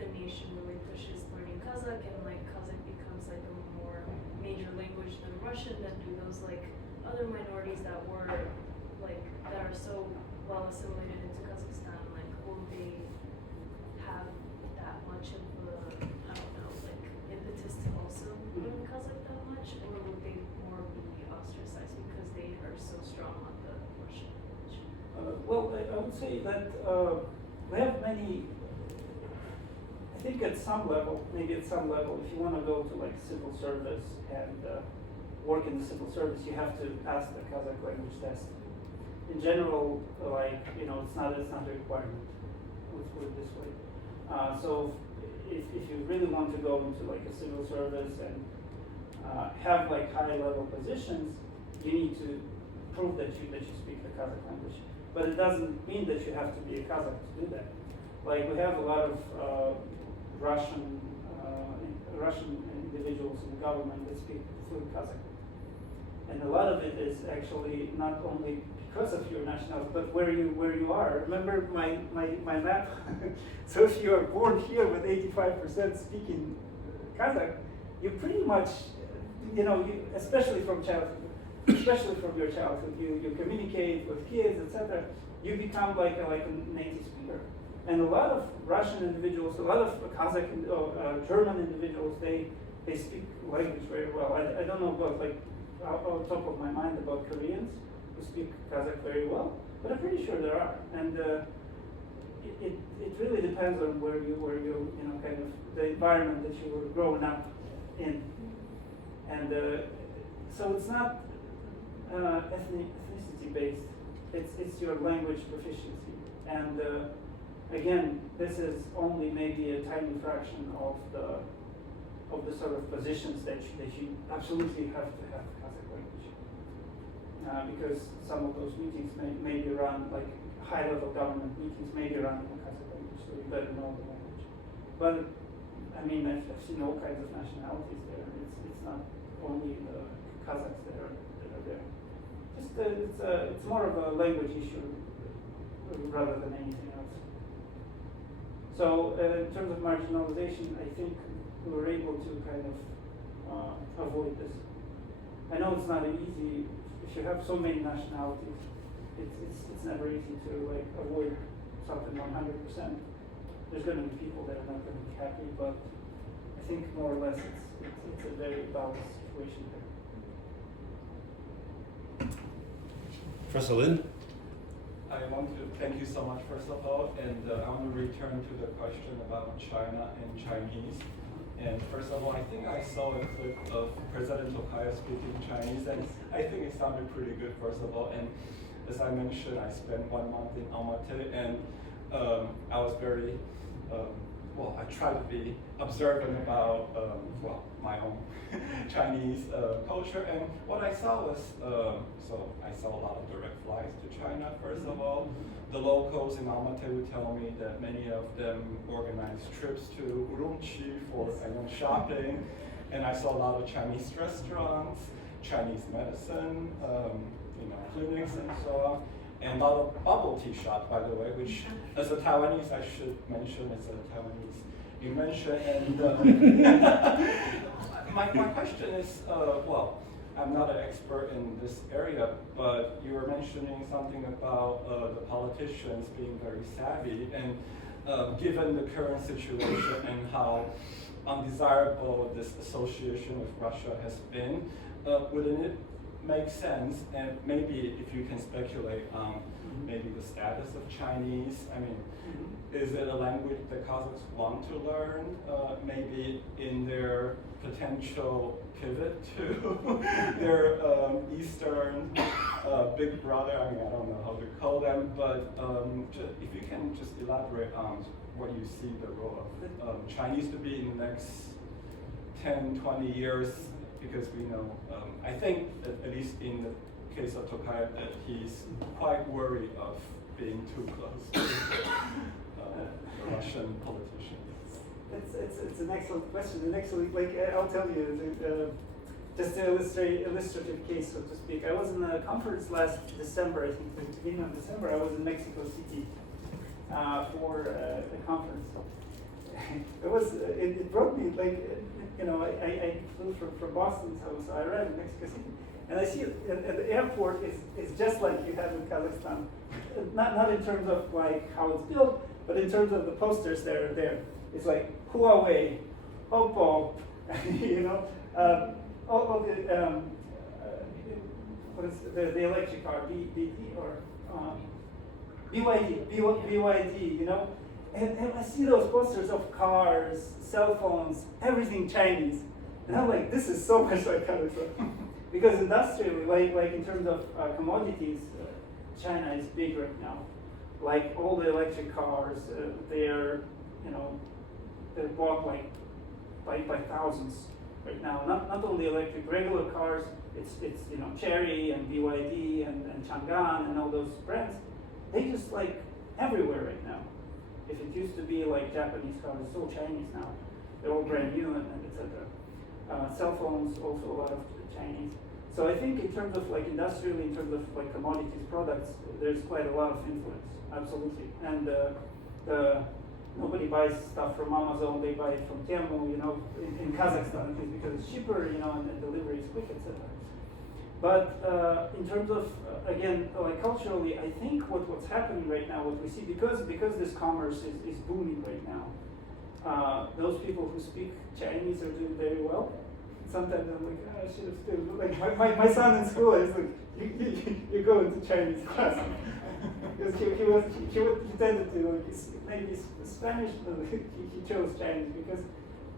the nation really pushes learning Kazakh and like Kazakh becomes like a more major language than Russian? Then do those like other minorities that were like that are so well assimilated into Kazakhstan, like, will they have that much of a, I don't know, like impetus to also learn Kazakh that much, or would they more be ostracized because they are so strong on the Russian language? Well, I would say that we have many. I think at some level, if you want to go to like civil service and work in the civil service, you have to pass the Kazakh language test. In general, it's not a requirement. Let's put it this way. So if you really want to go into like a civil service and have like high level positions, you need to prove that you speak the Kazakh language. But it doesn't mean that you have to be a Kazakh to do that. Like we have a lot of Russian individuals in the government that speak fluent Kazakh, and a lot of it is actually not only because of your nationality, but where you are. Remember my map. So if you are born here with 85% speaking Kazakh, you pretty much, especially from your childhood, you communicate with kids, etc. You become like a native speaker. And a lot of Russian individuals, a lot of Kazakh, German individuals, they speak language very well. I don't know about like on top of my mind about Koreans who speak Kazakh very well, but I'm pretty sure there are. And it really depends on where you kind of the environment that you were growing up in. And so it's not ethnicity based. It's your language proficiency. And again, this is only maybe a tiny fraction of the sort of positions that you absolutely have to have Kazakh language. Because some of those meetings may be run, like high-level government meetings may be run in Kazakh language, so you better know the language. But I mean, I've seen all kinds of nationalities there. It's not only the Kazakhs that are there. Just it's more of a language issue rather than anything else. So in terms of marginalization, I think we were able to kind of avoid this. I know it's not easy. If you have so many nationalities, it's never easy to like avoid something 100%. There's going to be people that are not going to be happy, but I think more or less it's a very balanced situation there. Professor Lin? I want to thank you so much, first of all, and I want to return to the question about China and Chinese. And first of all, I think I saw a clip of President Tokayev speaking Chinese, and I think it sounded pretty good, first of all. And as I mentioned, I spent 1 month in Almaty, and I was very, I tried to be observant about, my own Chinese culture. And what I saw was, so I saw a lot of direct flights to China, first of all. The locals in Almaty would tell me that many of them organized trips to Urumqi for shopping. And I saw a lot of Chinese restaurants, Chinese medicine, clinics and so on. And a lot of bubble tea shop, by the way, which as a Taiwanese, I should mention it's a Taiwanese invention. And my question is, I'm not an expert in this area, but you were mentioning something about the politicians being very savvy, and given the current situation and how undesirable this association with Russia has been, wouldn't it make sense, and maybe if you can speculate on maybe the status of Chinese, I mean, is it a language that Kazakhs want to learn, maybe in their potential pivot to their Eastern big brother? I mean, I don't know how to call them, but if you can just elaborate on what you see the role of Chinese to be in the next 10, 20 years, because we know, I think at least in the case of Tokayev, that he's quite worried of being too close to the Russian politicians. It's an excellent question, and actually, I'll tell you, just an illustrative case, so to speak. I was in a conference last December, I think, the beginning of December. I was in Mexico City for a conference. It broke me, I flew from Boston, so I arrived in Mexico City, and I see at the airport, it's just like you have in Kazakhstan. Not in terms of how it's built, but in terms of the posters that are there. It's like Huawei, Oppo, all the what is the electric car, BD or BYD, And I see those posters of cars, cell phones, everything Chinese, and I'm like, this is so much like Kazakhstan. Because industrially, like in terms of commodities, China is big right now. Like all the electric cars, they're bought by thousands right now. Not only electric, regular cars. It's Chery and BYD and Chang'an and all those brands. They just everywhere right now. If it used to be like Japanese cars, it's all Chinese now. They're all brand new and etc. Cell phones, also a lot of Chinese. So I think in terms of industrially, in terms of commodities, products, there's quite a lot of influence, absolutely. And nobody buys stuff from Amazon, they buy it from Temu, in Kazakhstan, because it's cheaper, and delivery is quick, etc. But in terms of, again, culturally, I think what's happening right now, what we see, because this commerce is booming right now, those people who speak Chinese are doing very well. Sometimes I'm like, I should have still, my son in school is like, you go into Chinese class. Because he tended to, maybe Spanish, but he chose Chinese because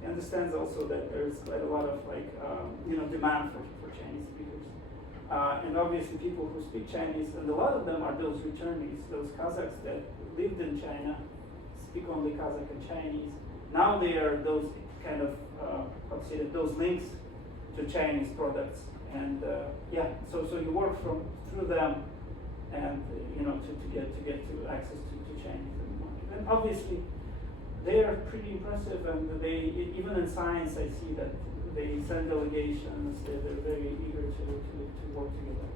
he understands also that there's quite a lot of demand for Chinese speakers. And obviously people who speak Chinese, and a lot of them are those returnees, those Kazakhs that lived in China, speak only Kazakh and Chinese. Now they are those kind of, those links to Chinese products. And so you work through them and, to get to access to Chinese in the market. And obviously they are pretty impressive, and they, even in science, I see that they send delegations, they're very eager to work together.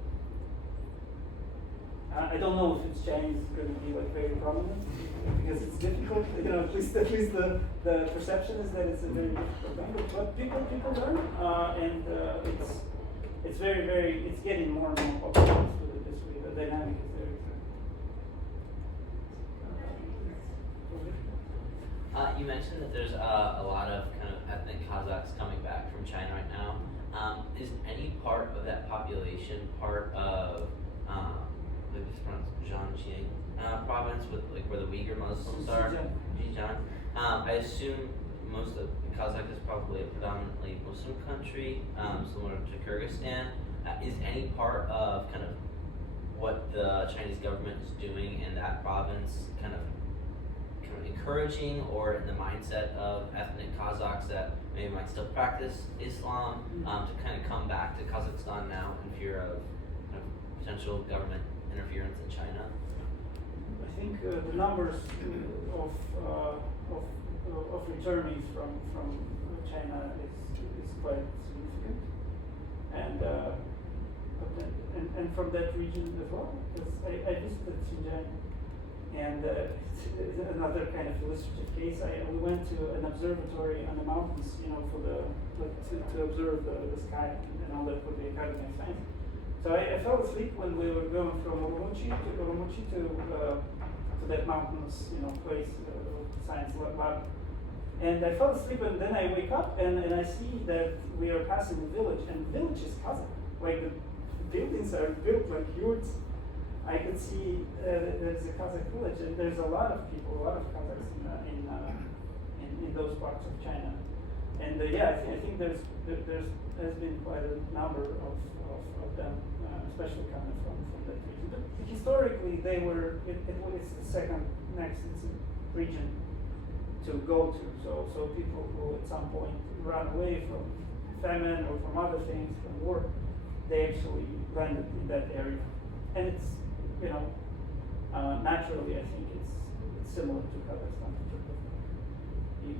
I don't know if it's Chinese is going to be very prominent, because it's difficult, at least the perception is that it's a very difficult language, but people learn, and it's it's getting more and more popular, let's put it this way, the dynamic is very You mentioned that there's a lot of kind of ethnic Kazakhs coming back from China right now. Is any part of that population part of it's pronounced Zhejiang province, with where the Uyghur Muslims are? Xinjiang. I assume most of Kazakh is probably a predominantly Muslim country, similar to Kyrgyzstan. Is any part of kind of what the Chinese government is doing in that province kind of encouraging or in the mindset of ethnic Kazakhs that maybe might still practice Islam to kind of come back to Kazakhstan now in fear of kind of potential government interference in China? I think the numbers of returnees from China is quite significant, and from that region as well. Because I visited Xinjiang, and it's another kind of illustrative case. We went to an observatory on the mountains, for to observe the sky and all that for the Academy of Science. So I fell asleep when we were going from Urumqi to that mountainous, place, science lab. And I fell asleep, and then I wake up, and I see that we are passing a village, and the village is Kazakh. Like the buildings are built like yurts. I could see there's a Kazakh village, and there's a lot of people, a lot of Kazakhs in those parts of China. And I think there's been quite a number of them, especially coming from that region. But historically, it's the second next region to go to. So people who at some point ran away from famine or from other things, from war, they actually landed in that area. And it's, naturally, I think it's similar to Kazakhstan.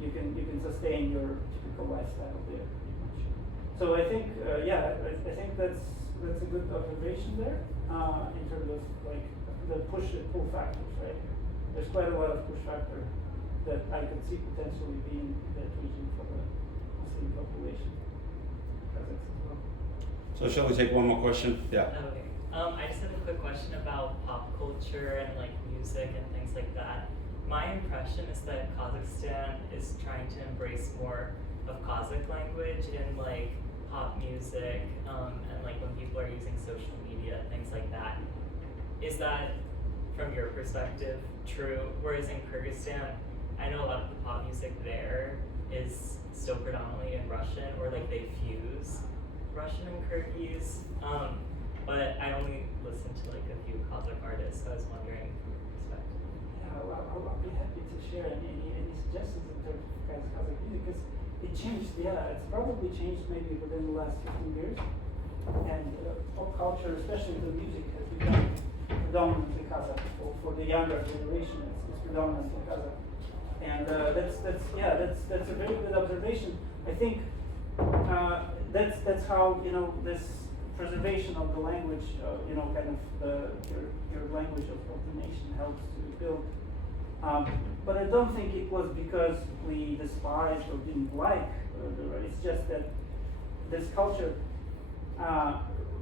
You can sustain your typical lifestyle there pretty much. So I think, I think that's a good observation there in terms of like the push and pull factors, right? There's quite a lot of push factor that I could see potentially being in that region for the Muslim population. Kazakhs as well. So shall we take one more question? Yeah. Okay. I just have a quick question about pop culture and like music and things like that. My impression is that Kazakhstan is trying to embrace more of Kazakh language in like pop music and like when people are using social media, things like that. Is that, from your perspective, true? Whereas in Kyrgyzstan, I know a lot of the pop music there is still predominantly in Russian, or like they fuse Russian and Kyrgyz. But I only listen to like a few Kazakh artists, so I was wondering from your perspective. Yeah, I'll be happy to share any suggestions in terms of Kazakh music, because it changed. Yeah, it's probably changed maybe within the last 15 years, and pop culture, especially the music, has become predominantly Kazakh. For the younger generation, it's predominantly Kazakh, and that's a very good observation. I think that's how this preservation of the language, kind of your language of the nation helps to build. But I don't think it was because we despised or didn't like it's just that this culture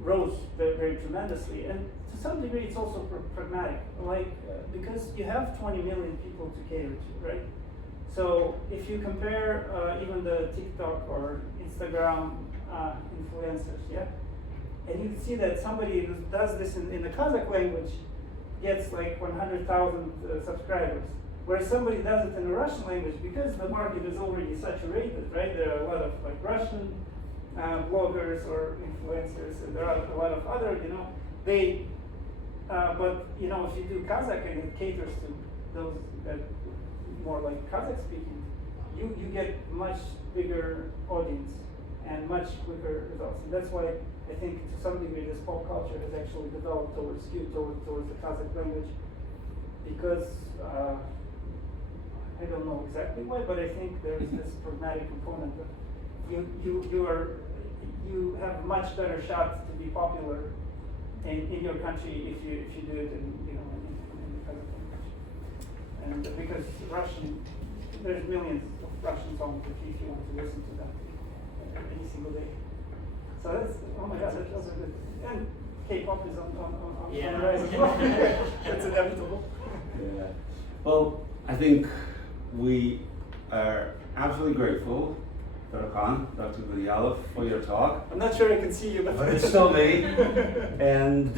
rose very, very tremendously, and to some degree it's also pragmatic, because you have 20 million people to cater to, right? So if you compare even the TikTok or Instagram influencers, and you can see that somebody who does this in the Kazakh language gets like 100,000 subscribers, whereas somebody does it in the Russian language, because the market is already saturated, right? There are a lot of like Russian bloggers or influencers, and there are a lot of other, but if you do Kazakh and it caters to those that more like Kazakh speaking, you get much bigger audience and much quicker results. And that's why I think to some degree this pop culture has actually developed skewed towards the Kazakh language, because I don't know exactly why, but I think there's this pragmatic component that you have a much better shot to be popular in your country if you do it in the Kazakh language. And because there's millions of Russian songs if you want to listen to them any single day. So that's, oh my gosh, that's a good. And K-pop is on the rise as well. It's inevitable. Yeah. Well, I think we are absolutely grateful, Darkhan, Dr. Bilyalov, for your talk. I'm not sure I can see you, but it's still me. And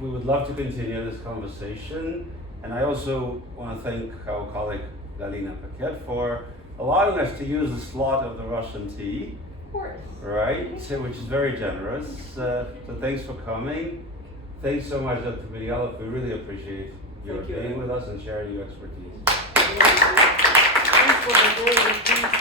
we would love to continue this conversation. And I also want to thank our colleague Galina Paquet for allowing us to use a slot of the Russian tea. Of course. Right, so, which is very generous. So thanks for coming. Thanks so much, Dr. Bilyalov. We really appreciate your Thank you. being with us and sharing your expertise. Thanks for the very